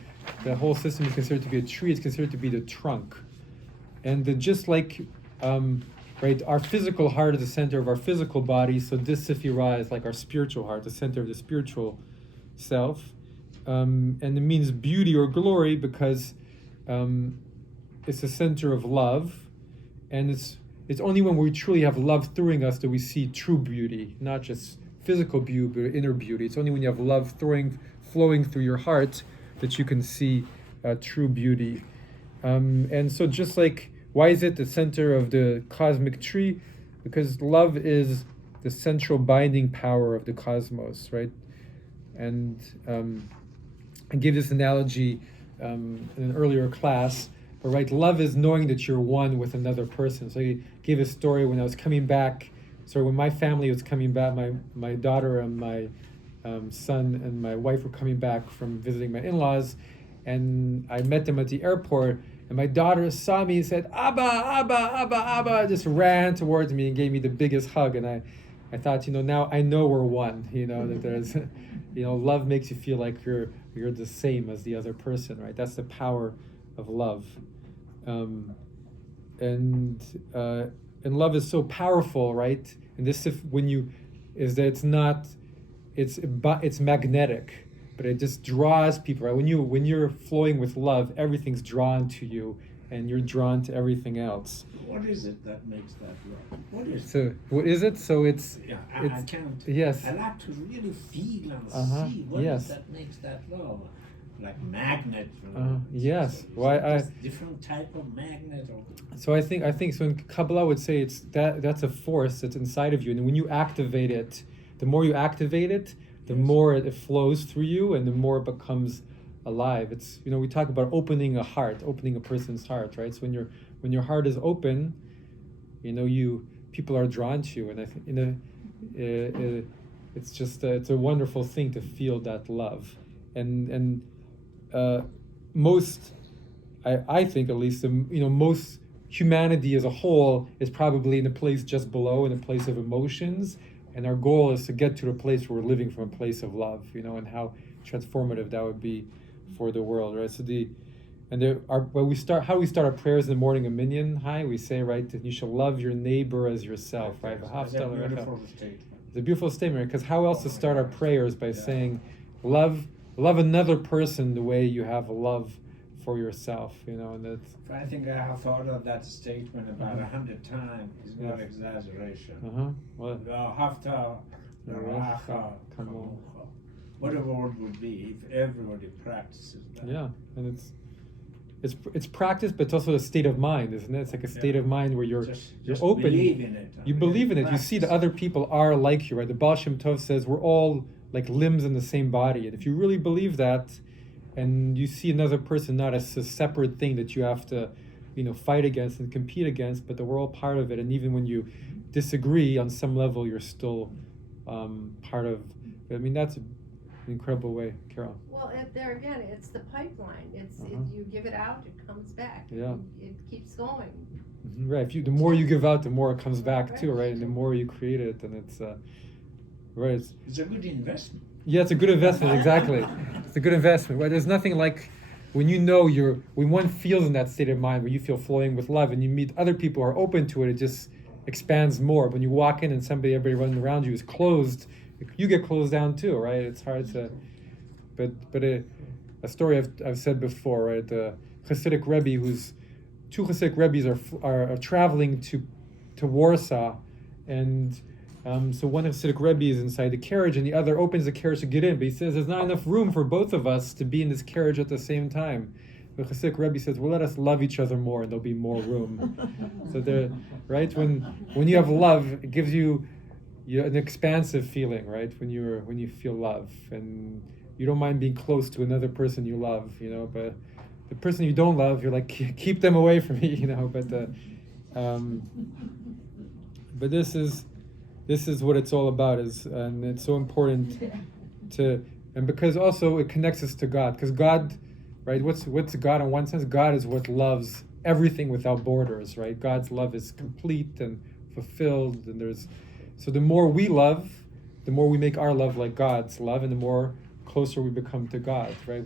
the whole system is considered to be a tree, it's considered to be the trunk. And just like, right, our physical heart is the center of our physical body, so this Saphira is like our spiritual heart, the center of the spiritual self. And it means beauty or glory because it's the center of love, and it's only when we truly have love through us that we see true beauty, not just physical beauty, but inner beauty. It's only when you have love flowing through your heart that you can see true beauty. And so just like, why is it the center of the cosmic tree? Because love is the central binding power of the cosmos, right? And I gave this analogy in an earlier class, but right, love is knowing that you're one with another person. So I gave a story when I was coming back, when my family was coming back, my daughter and son and my wife were coming back from visiting my in-laws, and I met them at the airport, and my daughter saw me and said, Abba, Abba, Abba, Abba, just ran towards me and gave me the biggest hug. And I thought, now I know we're one, that there's, love makes you feel like you're the same as the other person, right? That's the power of love. And love is so powerful, right? And this, it's magnetic, but it just draws people, right? When you're flowing with love, everything's drawn to you, and you're drawn to everything else. What is it that makes that love? What is so it? What is it? So it's I can't. Yes. I like to really feel and see what yes. is that makes that love. Like magnet. Yes. Different type of magnet. So I think so. In Kabbalah would say that's a force that's inside of you, and when you activate it, the more you activate it, the more it flows through you, and the more it becomes alive. It's we talk about opening a person's heart, right? So when your heart is open, people are drawn to you, and I think it's a wonderful thing to feel that love, and most, I think at least, most humanity as a whole is probably in a place just below, in a place of emotions, and our goal is to get to a place where we're living from a place of love, and how transformative that would be for the world, right? So how we start our prayers in the morning of Minyan, we say, right, that you shall love your neighbor as yourself, right? It's a beautiful statement. It's a beautiful statement, because how else to start our prayers by saying, love another person the way you have a love for yourself, and that's. I think I have thought of that statement about 100 times. It's not exaggeration. What? What a word would be if everybody practices that. Yeah, and it's practice, but it's also a state of mind, isn't it? It's like a state of mind where you're open. Believe in it. You believe in it. You see that other people are like you, right? The Baal Shem Tov says we're all like limbs in the same body, and if you really believe that, and you see another person not as a separate thing that you have to, fight against and compete against, but that we're all part of it, and even when you disagree on some level, you're still part of. I mean, that's an incredible way, Carol. Well, there again, it's the pipeline. You give it out, it comes back. Yeah. It keeps going. Right. The more you give out, the more it comes back too, right? And the more you create it, and it's right. It's a good investment. Yeah, it's a good investment. Exactly. It's a good investment. Right? There's nothing like when when one feels in that state of mind where you feel flowing with love, and you meet other people who are open to it. It just expands more. When you walk in and everybody running around you is closed, you get closed down too, right? It's hard to. But a story I've said before, right? The Hasidic Rebbe, two Hasidic Rebbes are traveling to Warsaw, and so one Hasidic Rebbe is inside the carriage, and the other opens the carriage to get in, but he says there's not enough room for both of us to be in this carriage at the same time. The Hasidic Rebbe says, well, let us love each other more, and there'll be more room. So right, when you have love, it gives you an expansive feeling, right? When you feel love, and you don't mind being close to another person you love, but the person you don't love, you're like, keep them away from me, but this is what it's all about, and it's so important and because also it connects us to God, because God, right? What's God in one sense? God is what loves everything without borders, right? God's love is complete and fulfilled, and so the more we love, the more we make our love like God's love, and the more closer we become to God, right?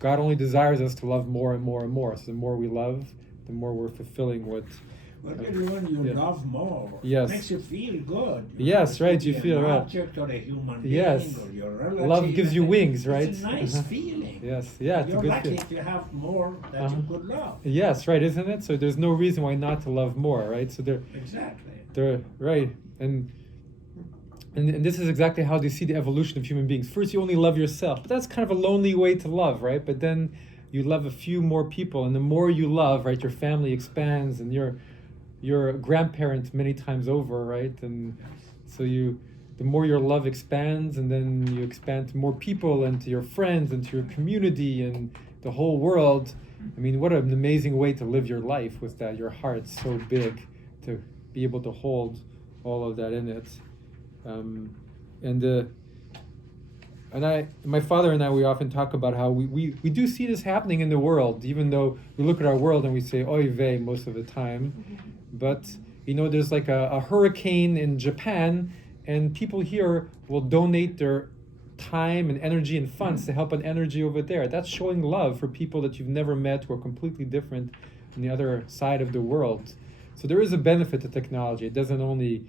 God only desires us to love more and more and more. So the more we love, the more we're fulfilling what. But when you love more, yes. It makes you feel good. Yes, right. You feel right. Object or a human being, yes. Or your relative. Love gives you wings, right? It's a nice feeling. Yes, yeah, it's You're a good lucky feeling. if you have more that you could love. Yes, right, isn't it? So there's no reason why not to love more, right? So they're right, and this is exactly how they see the evolution of human beings. First, you only love yourself, but that's kind of a lonely way to love, right? But then you love a few more people, and the more you love, right, your family expands, and you're a grandparent many times over, right? And so the more your love expands, and then you expand to more people and to your friends and to your community and the whole world. I mean, what an amazing way to live your life with that. Your heart's so big to be able to hold all of that in it. And my father and I, we often talk about how we do see this happening in the world, even though we look at our world and we say oy vey most of the time. But there's like a hurricane in Japan, and people here will donate their time and energy and funds to help an energy over there. That's showing love for people that you've never met who are completely different on the other side of the world. So there is a benefit to technology. It doesn't only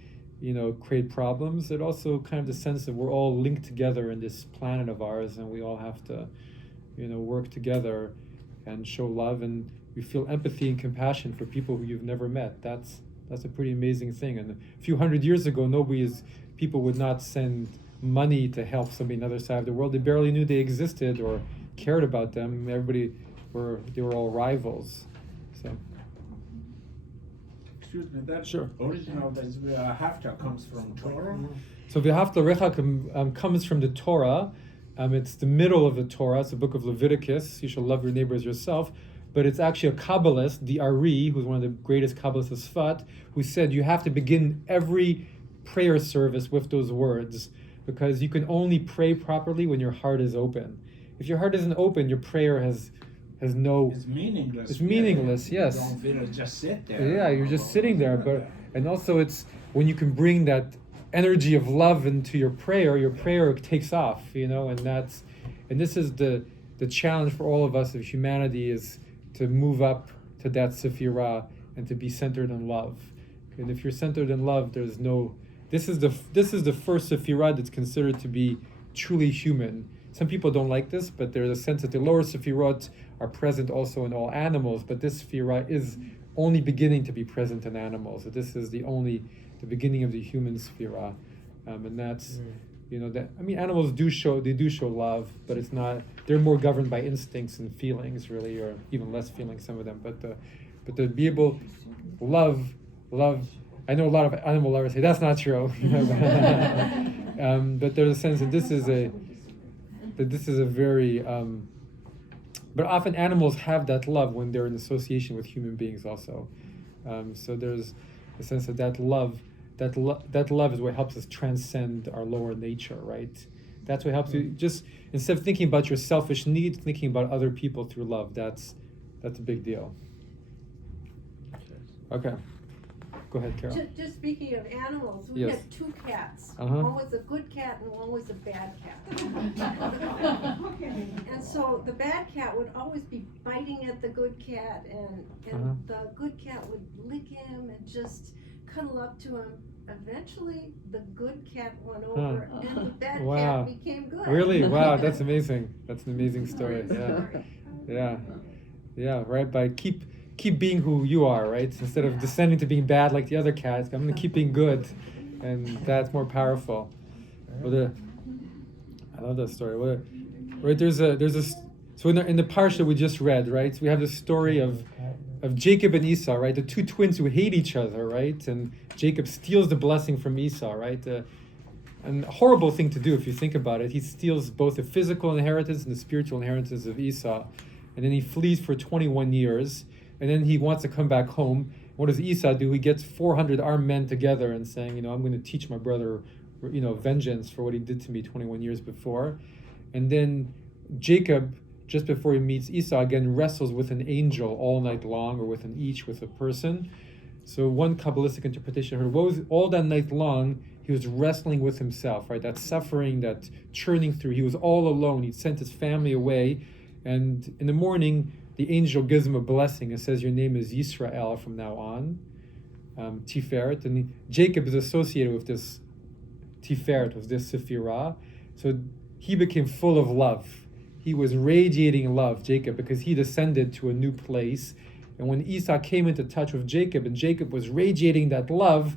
create problems. It also kind of the sense that we're all linked together in this planet of ours, and we all have to work together and show love, and we feel empathy and compassion for people who you've never met. That's a pretty amazing thing. And a few hundred years ago, people would not send money to help somebody on the other side of the world. They barely knew they existed or cared about them. They were all rivals. So. Excuse me, that Sure. original Hafta comes from Torah? So V'ahavta l'recha comes from the Torah. It's the middle of the Torah. It's the book of Leviticus. You shall love your neighbor as yourself. But it's actually a Kabbalist, the Ari, who's one of the greatest Kabbalists of Sfat, who said you have to begin every prayer service with those words, because you can only pray properly when your heart is open. If your heart isn't open, your prayer has no... It's meaningless. It's meaningless, yes. You don't feel it, just sit there. Yeah, you're just sitting there. And also it's when you can bring that energy of love into your prayer takes off, and this is the challenge for all of us of humanity, is to move up to that Saphira and to be centered in love. And if you're centered in love, this is the first Saphira that's considered to be truly human. Some people don't like this, but there's a sense that the lower Sefirot are present also in all animals, but this Saphira is only beginning to be present in animals. So this is the beginning of the human Saphira. And that's, animals do show love, but it's not, they're more governed by instincts and feelings, really, or even less feelings, some of them. But to be able love, I know a lot of animal lovers say that's not true. But there's a sense that this is a very, but often animals have that love when they're in association with human beings also. So there's a sense that love is what helps us transcend our lower nature, right? That's what helps you, just instead of thinking about your selfish needs, thinking about other people through love. That's a big deal. Okay. Go ahead, Carol. Just speaking of animals, we Yes. had two cats. Uh-huh. One was a good cat and one was a bad cat. And so the bad cat would always be biting at the good cat, and Uh-huh. the good cat would lick him and just cuddle up to him. Eventually, the good cat won over, and the bad Wow. cat became good. Really? Wow, that's amazing. That's an amazing story. Yeah. Right. By keep being who you are, right? Instead of descending to being bad like the other cats, I'm going to keep being good, and that's more powerful. I love that story. Right? There's a so in the parsha we just read, right? So we have this story of Jacob and Esau, right? The two twins who hate each other, right? And Jacob steals the blessing from Esau, right? And a horrible thing to do if you think about it. He steals both the physical inheritance and the spiritual inheritance of Esau, and then he flees for 21 years. And then he wants to come back home. What does Esau do? He gets 400 armed men together and saying, I'm going to teach my brother, vengeance for what he did to me 21 years before. And then Jacob, just before he meets Esau again, wrestles with an angel all night long, or with a person. So one Kabbalistic interpretation heard, all that night long, he was wrestling with himself, right? That suffering, that churning through. He was all alone. He sent his family away. And in the morning, the angel gives him a blessing and says, your name is Yisrael from now on, Tiferet. And Jacob is associated with this Tiferet, with this Saphira. So he became full of love. He was radiating love, Jacob, because he descended to a new place. And when Esau came into touch with Jacob, and Jacob was radiating that love,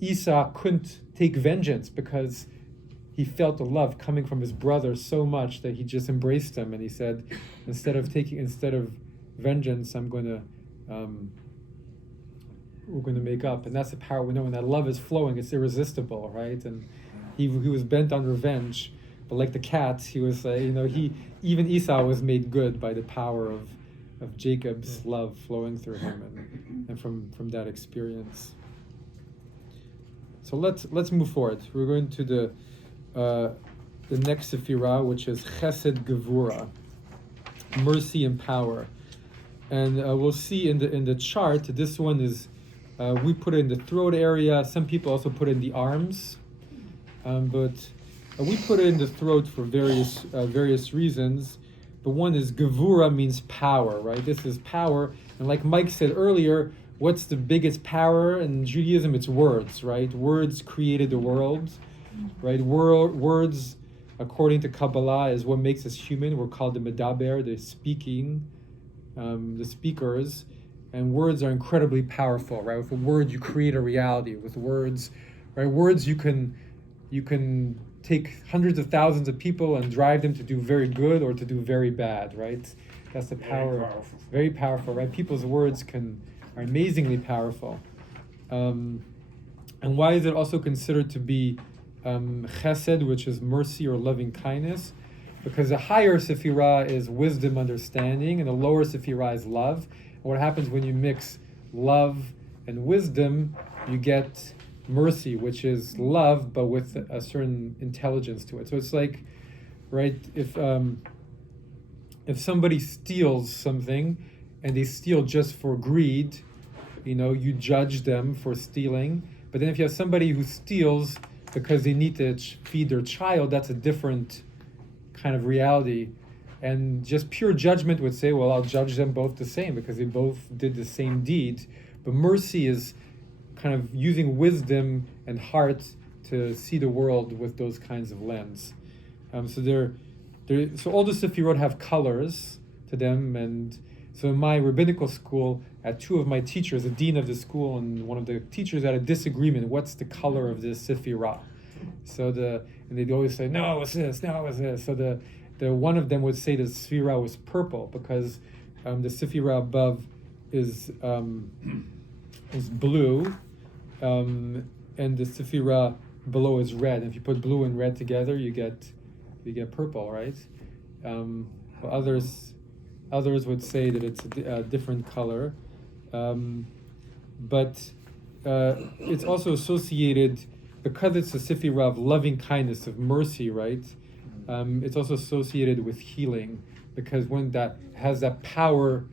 Esau couldn't take vengeance because he felt the love coming from his brother so much that he just embraced him, and he said, instead of vengeance, we're going to make up. And that's the power. We know when that love is flowing, it's irresistible, right? And he was bent on revenge, but like the cat, he was, even Esau was made good by the power of Jacob's love flowing through him, and from that experience. So let's move forward. We're going to the the next Saphira, which is Chesed Gevura, mercy and power. And we'll see in the chart, this one is, we put it in the throat area. Some people also put it in the arms, but we put it in the throat for various reasons. But one is Gevura means power, right? This is power. And like Mike said earlier, what's the biggest power in Judaism? It's words, right? Words created the world, right? Words, according to Kabbalah, is what makes us human. We're called the medaber, the speakers. And words are incredibly powerful, right? With a word, you create a reality. With words, right? Words, you can take hundreds of thousands of people and drive them to do very good or to do very bad, right? That's the power. Very powerful, right? People's words are amazingly powerful. And why is it also considered to be chesed, which is mercy or loving kindness? Because the higher Saphira is wisdom, understanding, and the lower Saphira is love. And what happens when you mix love and wisdom, you get mercy, which is love, but with a certain intelligence to it. So it's like, right, if somebody steals something and they steal just for greed, you judge them for stealing. But then if you have somebody who steals because they need to feed their child, that's a different kind of reality. And just pure judgment would say, well, I'll judge them both the same because they both did the same deed. But mercy is kind of using wisdom and heart to see the world with those kinds of lens. So all the Sefirot have colors to them, and so in my rabbinical school, two of my teachers, the dean of the school and one of the teachers, had a disagreement. What's the color of this Sefirah? And they'd always say, no, it's this, no, it's this. So the one of them would say the Sefirah was purple because the Sefirah above is blue, and the Saphira below is red. If you put blue and red together, you get purple, right? Others would say that it's a different color, but it's also associated, because it's a Saphira of loving kindness, of mercy, right? It's also associated with healing, because when that has that power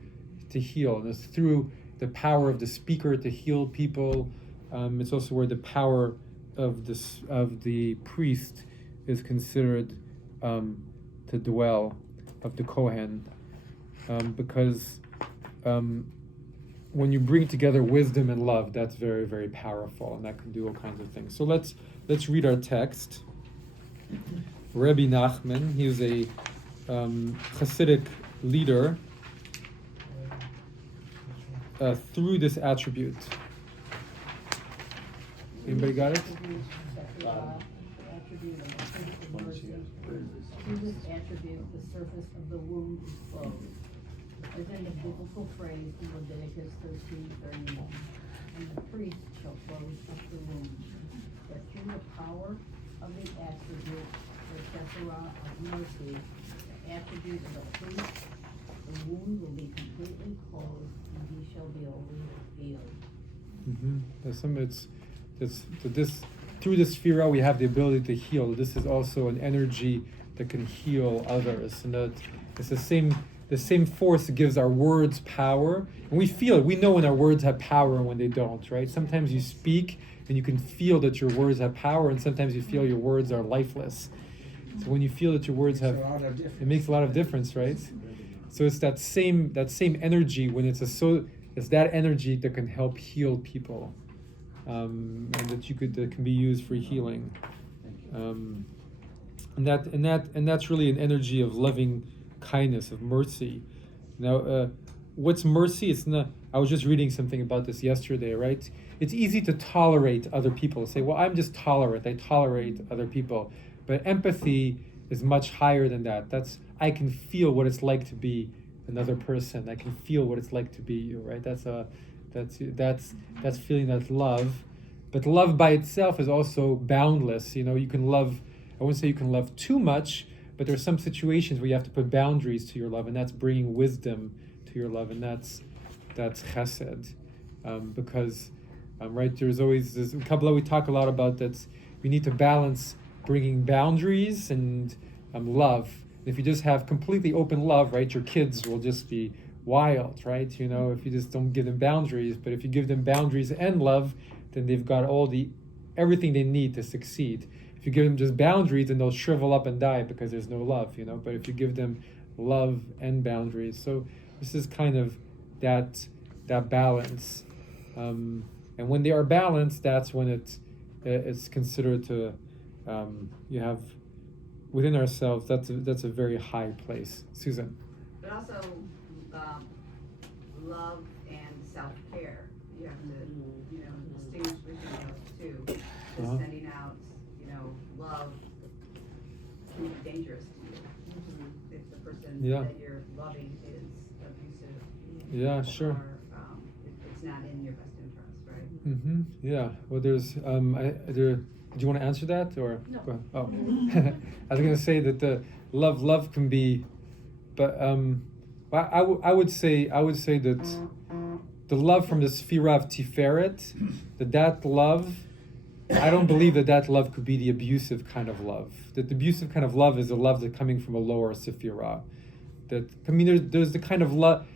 to heal, and it's through the power of the speaker to heal people. It's also where the power of the priest is considered to dwell, of the Kohen, because when you bring together wisdom and love, that's very, very powerful, and that can do all kinds of things. So let's read our text. Rabbi Nachman, he was a Hasidic leader. Through this attribute. Anybody got it? Through this attribute, the surface of the womb is closed. As in the biblical phrase in Leviticus 13:31, and the priest shall close up the womb. But through the power of the attribute, the Sephirah of mercy, the attribute of the priest, the womb will be completely closed, and he shall be revealed. Through this Sephirah we have the ability to heal. This is also an energy that can heal others, and that it's the same force that gives our words power. And we feel it. We know when our words have power and when they don't, right? Sometimes you speak and you can feel that your words have power, and sometimes you feel your words are lifeless. So when you feel that your words have, it makes a lot of difference, right? So it's that same energy when it's that energy that can help heal people, and that can be used for healing, and that's really an energy of loving kindness, of mercy. Now, what's mercy? It's not. I was just reading something about this yesterday, right? It's easy to tolerate other people. Say, well, I'm just tolerant. I tolerate other people, but empathy is much higher than that. I can feel what it's like to be another person. I can feel what it's like to be you, right? That's feeling that love. But love by itself is also boundless. You can love, I wouldn't say you can love too much, but there's some situations where you have to put boundaries to your love, and that's bringing wisdom to your love, and that's chesed. Because, right, there's always this, in Kabbalah we talk a lot about that we need to balance bringing boundaries and love. If you just have completely open love, right, your kids will just be wild, right? You know, if you just don't give them boundaries. But if you give them boundaries and love, then they've got everything they need to succeed. If you give them just boundaries, then they'll shrivel up and die because there's no love, you know. But if you give them love and boundaries, so this is kind of that balance. And when they are balanced, that's when it's considered to you have within ourselves. That's a very high place, Susan. But also, love and self-care. You have to, distinguish between those two. Just sending out, love can be dangerous to you if the person that you're loving is abusive. Yeah, sure. Or it's not in your best interest, right? Mm-hmm. Yeah. Well, there's. Do you want to answer that or? No. Oh, I was going to say that the love can be, but I would say that the love from the Saphira of Tiferet, that love, I don't believe that love could be the abusive kind of love. That the abusive kind of love is a love that's coming from a lower Saphira. There's the kind of love.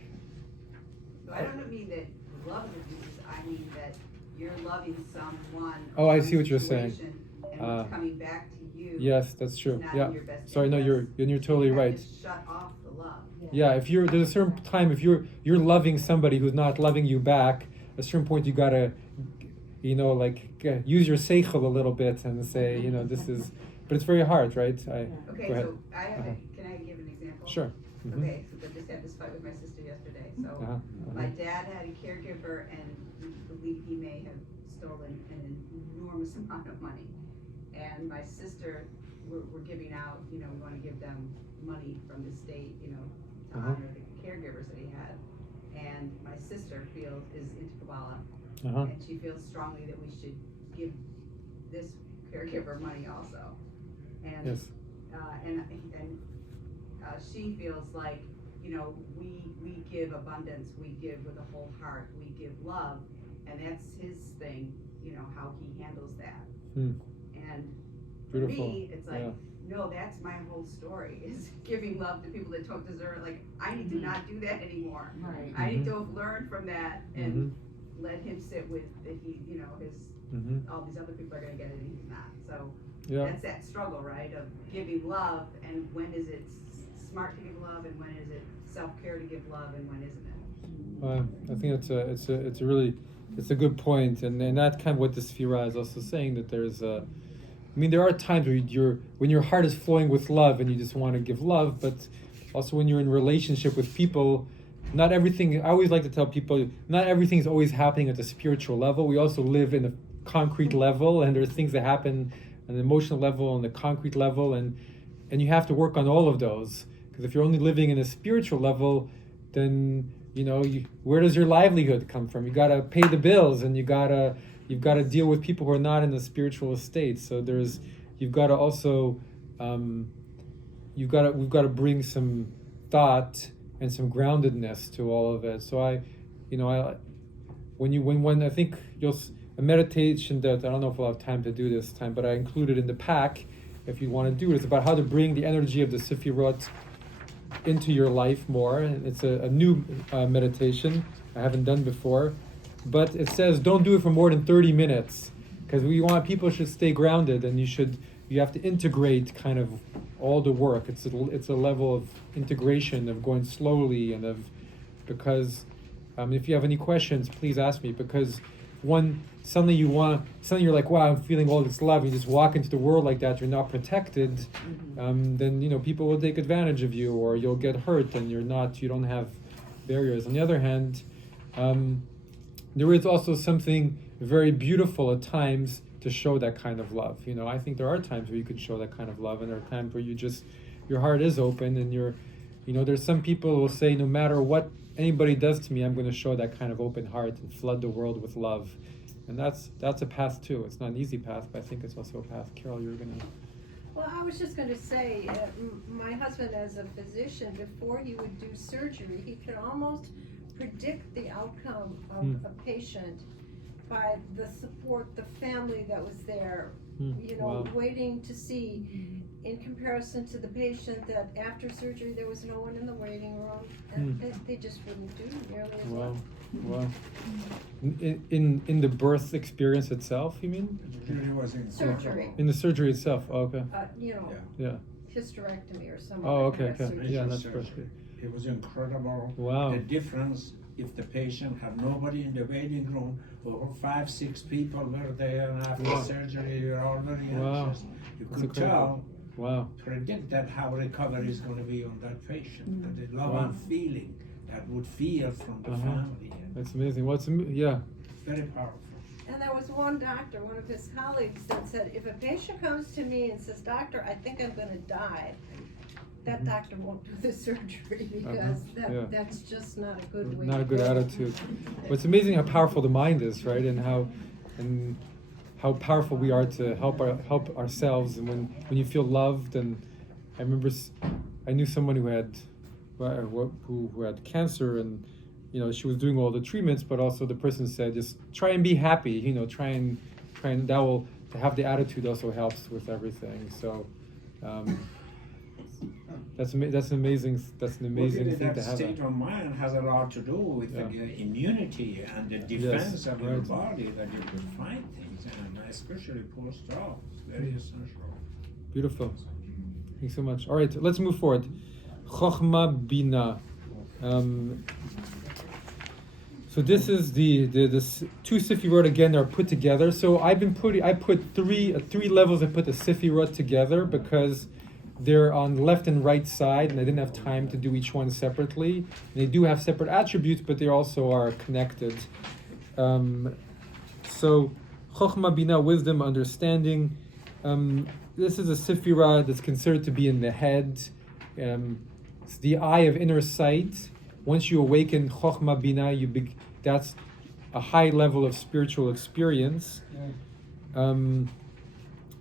So I don't mean that love is abusive. I mean that you're loving someone. Oh, I see what you're saying. And what's coming back to you. Yes, that's true. Not Yeah. in your best Sorry, no, interest. you're totally You have right. to shut off the love. Yeah, if there's a certain time if you're loving somebody who's not loving you back, at a certain point you gotta, use your seichel a little bit and say, this is, but it's very hard, right? Okay, go ahead. so can I give an example? Sure. Mm-hmm. Okay, so I just had this fight with my sister yesterday. So my dad had a caregiver, and we believe he may have stolen an enormous amount of money. And my sister, we're giving out, we want to give them money from the state, to honor the caregivers that he had. And my sister is into Kabbalah, and she feels strongly that we should give this caregiver money also. And yes. She feels like, we give abundance, we give with a whole heart, we give love, and that's his thing, how he handles that. And for Beautiful. me, it's like, no, that's my whole story, is giving love to people that don't deserve it. Like, I need to not do that anymore. Right. I need to have learned from that and let him sit with that he, his all these other people are going to get it and he's not. So that's that struggle, right, of giving love, and when is it smart to give love, and when is it self-care to give love, and when isn't it? I think it's a good point, and that kind of what the Saphira is also saying, that there's there are times where when your heart is flowing with love and you just want to give love, but also when you're in relationship with people, not everything, I always like to tell people, not everything is always happening at the spiritual level. We also live in a concrete level, and there's things that happen on the emotional level, on the concrete level, and you have to work on all of those. Because if you're only living in a spiritual level, then where does your livelihood come from? You gotta pay the bills, and you've gotta deal with people who are not in the spiritual estate. So you've gotta also we've gotta bring some thought and some groundedness to all of it. So when I think a meditation that I don't know if we'll have time to do this time, but I included in the pack if you want to do it. It's about how to bring the energy of the Sefirot into your life more. And it's a new meditation I haven't done before, but it says don't do it for more than 30 minutes because people should stay grounded, and you have to integrate kind of all the work. It's a level of integration, of going slowly, and because if you have any questions, please ask me, because suddenly you're like, wow, I'm feeling all this love. You just walk into the world like that, you're not protected, then people will take advantage of you, or you'll get hurt, and you don't have barriers. On the other hand, there is also something very beautiful at times to show that kind of love. I think there are times where you could show that kind of love, and there are times where your heart is open, and there's some people who will say, no matter what anybody does to me, I'm going to show that kind of open heart and flood the world with love. And that's a path too. It's not an easy path, but I think it's also a path. Carol, you're going to... Well, I was just going to say, my husband as a physician, before he would do surgery, he could almost predict the outcome of a patient by the support, the family that was there You know, Wow. waiting to see, in comparison to the patient that after surgery there was no one in the waiting room, and they just wouldn't do nearly as well. Wow. In the birth experience itself, you mean? Really was Surgery. In the surgery itself. Oh, okay. You know, Yeah. hysterectomy or some Oh, other kind okay. of surgery. Yeah, that's surgery. perfect. It was incredible. Wow. The difference if the patient had nobody in the waiting room, or 5-6 people were there, and after Wow. surgery you're already Wow. anxious. You That's could incredible. Wow. predict that how recovery is going to be on that patient, the love Wow. and feeling that would feel from the family. That's amazing. Yeah. Very powerful. And there was one doctor, one of his colleagues, that said, if a patient comes to me and says, "Doctor, I think I'm gonna die," that doctor won't do the surgery because Yeah. that's just not a good way Not a to good go. attitude. But it's amazing how powerful the mind is, right? And how powerful we are to help ourselves. And when you feel loved, and I remember I knew someone who had cancer, and she was doing all the treatments, but also the person said, just try and be happy. Try and that will, to have the attitude also helps with everything. So. That's an amazing Really, thing to that have. state of mind has a lot to do with the immunity and the defense of your body, that you could fight things, and especially post-op. It's very essential. Beautiful. Thanks so much. All right, let's move forward. Chochma Bina. So this is the two Sefirot again are put together. So I put three levels. I put the Sefirot together because they're on left and right side, and I didn't have time to do each one separately. And they do have separate attributes, but they also are connected. So Chochma, Bina, wisdom, understanding. This is a Sefirah that's considered to be in the head. It's the eye of inner sight. Once you awaken Chochma, Bina, that's a high level of spiritual experience. And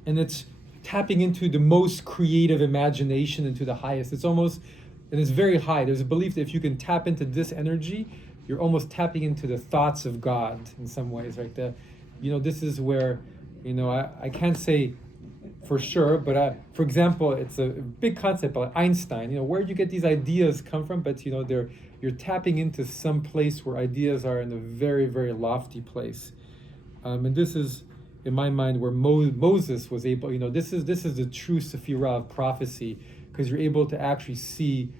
it's tapping into the most creative imagination, into the highest. It's almost, and it's very high. There's a belief that if you can tap into this energy, you're almost tapping into the thoughts of God in some ways, right? This is where, I can't say for sure, but for example, it's a big concept like Einstein. Where do you get these ideas come from? But you're tapping into some place where ideas are in a very, very lofty place, and this is, in my mind, where Moses was able. This is the true Saphira of prophecy, because you're able to actually see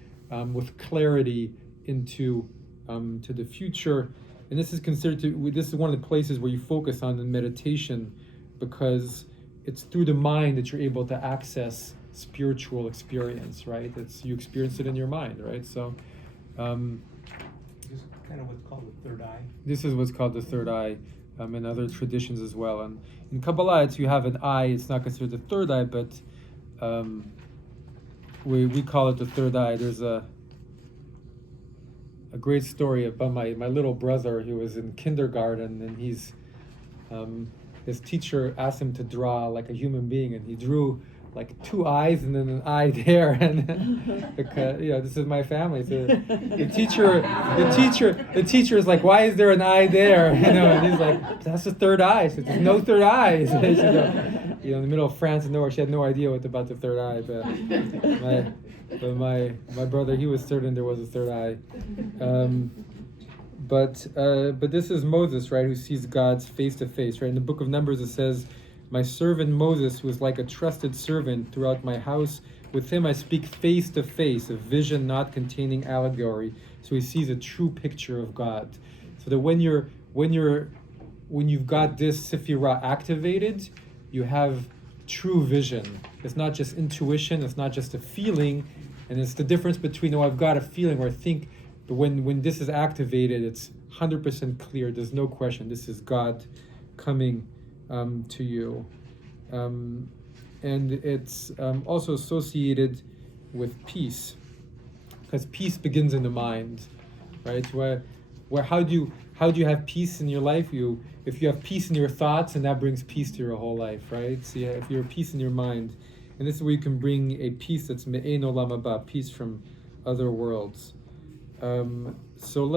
with clarity into to the future, and this is this is one of the places where you focus on in meditation, because it's through the mind that you're able to access spiritual experience, right? You experience it in your mind, right? So this is kind of what's called the third eye. This is what's called the third eye, in other traditions as well. And in Kabbalah, you have an eye. It's not considered the third eye, but we call it the third eye. There's a great story about my little brother. He was in kindergarten, and his teacher asked him to draw like a human being, and he drew like two eyes and then an eye there, and because this is my family. So the teacher is like, why is there an eye there? And he's like, that's the third eye. So there's no third eye. So in the middle of France and nowhere, she had no idea about the third eye. But my brother, he was certain there was a third eye. But this is Moses, right, who sees God's face to face, right? In the book of Numbers, it says, my servant Moses was like a trusted servant throughout my house. With him I speak face to face, a vision not containing allegory. So he sees a true picture of God. So that when you've got this Sefirah activated, you have true vision. It's not just intuition, it's not just a feeling, and it's the difference between, I've got a feeling or I think. But when this is activated, it's 100% clear. There's no question. This is God coming to you. And it's also associated with peace, because peace begins in the mind, right? Where how do you have peace in your life? If you have peace in your thoughts, and that brings peace to your whole life, right? So if you have peace in your mind, and this is where you can bring a peace that's me'ein olam haba, peace from other worlds. So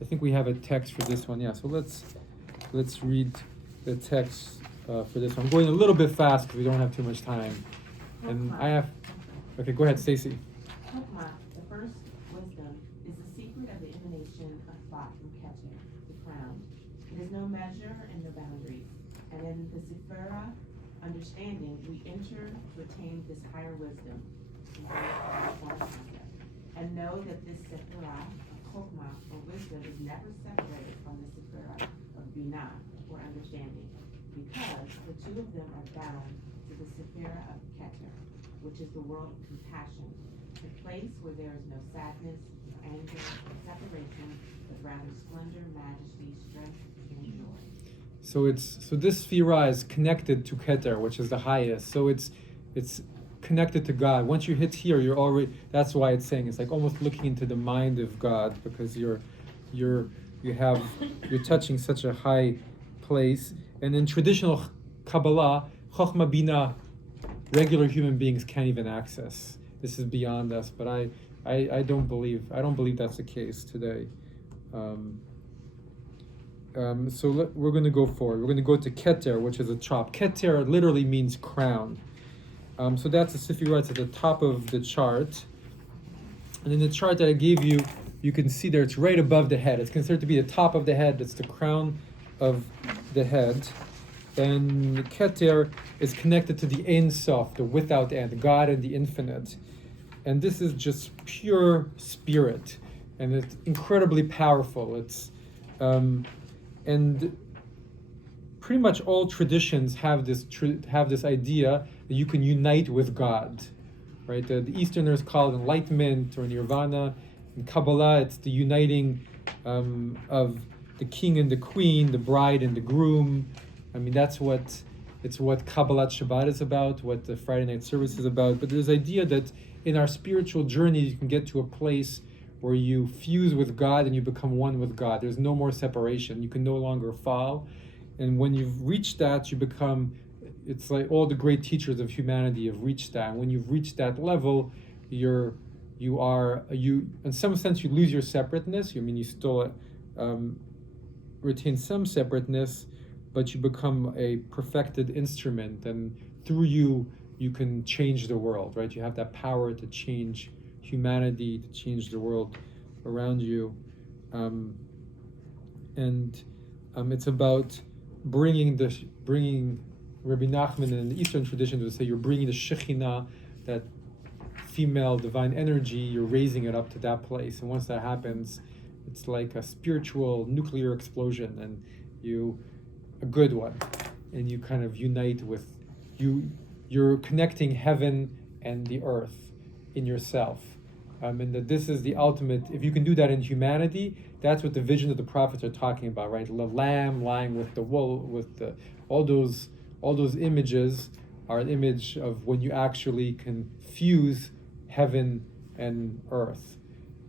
I think we have a text for this one. Yeah, so let's read the text. for this. I'm going a little bit fast because we don't have too much time. And I have. Okay, go ahead, Stacy. Chokmah, the first wisdom, is the secret of the emanation of thought from Keter, the crown. It has no measure and no boundaries. And in the Saphira, understanding, we enter to attain this higher wisdom, and know that this Saphira of Chokmah, or wisdom, is never separated from the Saphira of Binah, or understanding, because the two of them are bound to the Saphira of Keter, which is the world of compassion, the place where there is no sadness, no anger, no separation, but rather splendor, majesty, strength, and joy. So this Sefirah is connected to Keter, which is the highest. So it's connected to God. Once you hit here, you're already. That's why it's saying it's like almost looking into the mind of God, because you're touching such a high place. And in traditional Kabbalah, Chokhmah Bina, regular human beings can't even access. This is beyond us. But I don't believe that's the case today. So we're going to go forward. We're going to go to Keter, which is a chop. Keter literally means crown. So that's the Sefirot at the top of the chart. And in the chart that I gave you, you can see there it's right above the head. It's considered to be the top of the head. It's the crown of the head. And Keter is connected to the Ein Sof, the without end, God and the infinite. And this is just pure spirit. And it's incredibly powerful. It's and pretty much all traditions have this idea that you can unite with God, right? The Easterners call it enlightenment or nirvana. In Kabbalah, it's the uniting of the king and the queen, the bride and the groom. I mean, it's what Kabbalah Shabbat is about, what the Friday night service is about. But there's the idea that in our spiritual journey, you can get to a place where you fuse with God and you become one with God. There's no more separation. You can no longer fall. And when you've reached that, it's like all the great teachers of humanity have reached that. And when you've reached that level, you in some sense, you lose your separateness. You still retain some separateness, but you become a perfected instrument. And through you can change the world, right? You have that power to change humanity, to change the world around you. It's about bringing Rabbi Nachman in the Eastern tradition would say you're bringing the Shekhinah, that female divine energy, you're raising it up to that place. And once that happens, it's like a spiritual nuclear explosion, and a good one. And you kind of unite with, you're connecting heaven and the earth in yourself. And that this is the ultimate, if you can do that in humanity, that's what the vision of the prophets are talking about, right? The lamb lying with the wool, all those images are an image of when you actually can fuse heaven and earth.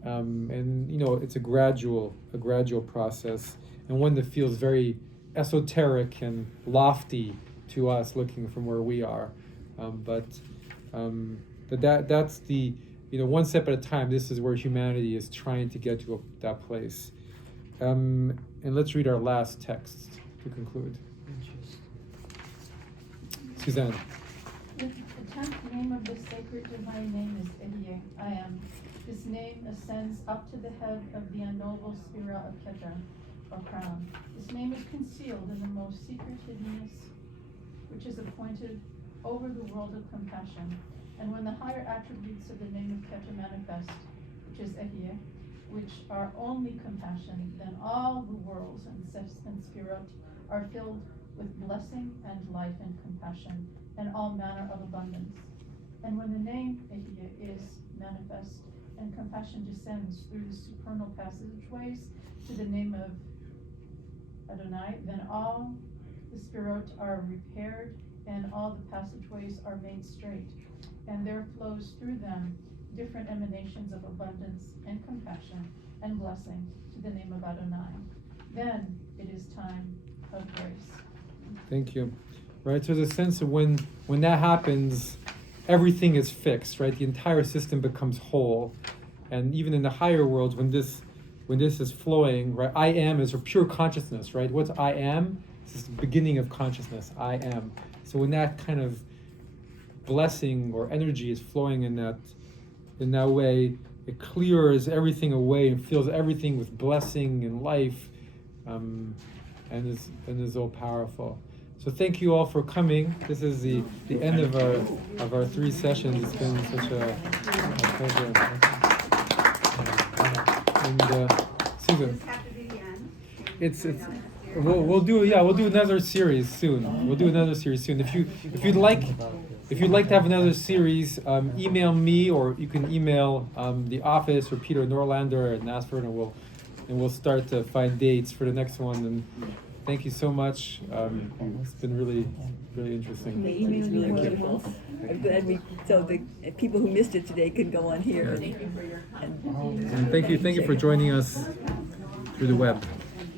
It's a gradual process, and one that feels very esoteric and lofty to us looking from where we are. But that's the, one step at a time. This is where humanity is trying to get to that place. And let's read our last text to conclude. Suzanne. The 10th name of the sacred divine name is Ehyeh, I am. This name ascends up to the head of the unknowable Sefirah of Keter, or crown. This name is concealed in the most secret hiddenness, which is appointed over the world of compassion. And when the higher attributes of the name of Keter manifest, which is Ehyeh, which are only compassion, then all the worlds and Sefirot are filled with blessing and life and compassion and all manner of abundance. And when the name Ehyeh is manifest and compassion descends through the supernal passageways to the name of Adonai, then all the Sefirot are repaired and all the passageways are made straight. And there flows through them different emanations of abundance and compassion and blessing to the name of Adonai. Then it is time of grace. Thank you. Right, so there's a sense of when that happens, everything is fixed, right? The entire system becomes whole. And even in the higher worlds, when this is flowing, right? I am is a pure consciousness, right? What's I am? This is the beginning of consciousness. I am. So when that kind of blessing or energy is flowing in that way, it clears everything away and fills everything with blessing and life, and is all powerful. So thank you all for coming. This is the end of our 3 sessions. It's been such a pleasure. And Susan, Does this have to be the end? it's we'll do another series soon. We'll do another series soon. If you'd like to have another series, email me, or you can email the office or Peter Norlander and ask for it, and we'll start to find dates for the next one. And thank you so much. It's been really, really interesting. The email you more than once. I'm glad so the people who missed it today can go on here. And thank you for joining us through the web.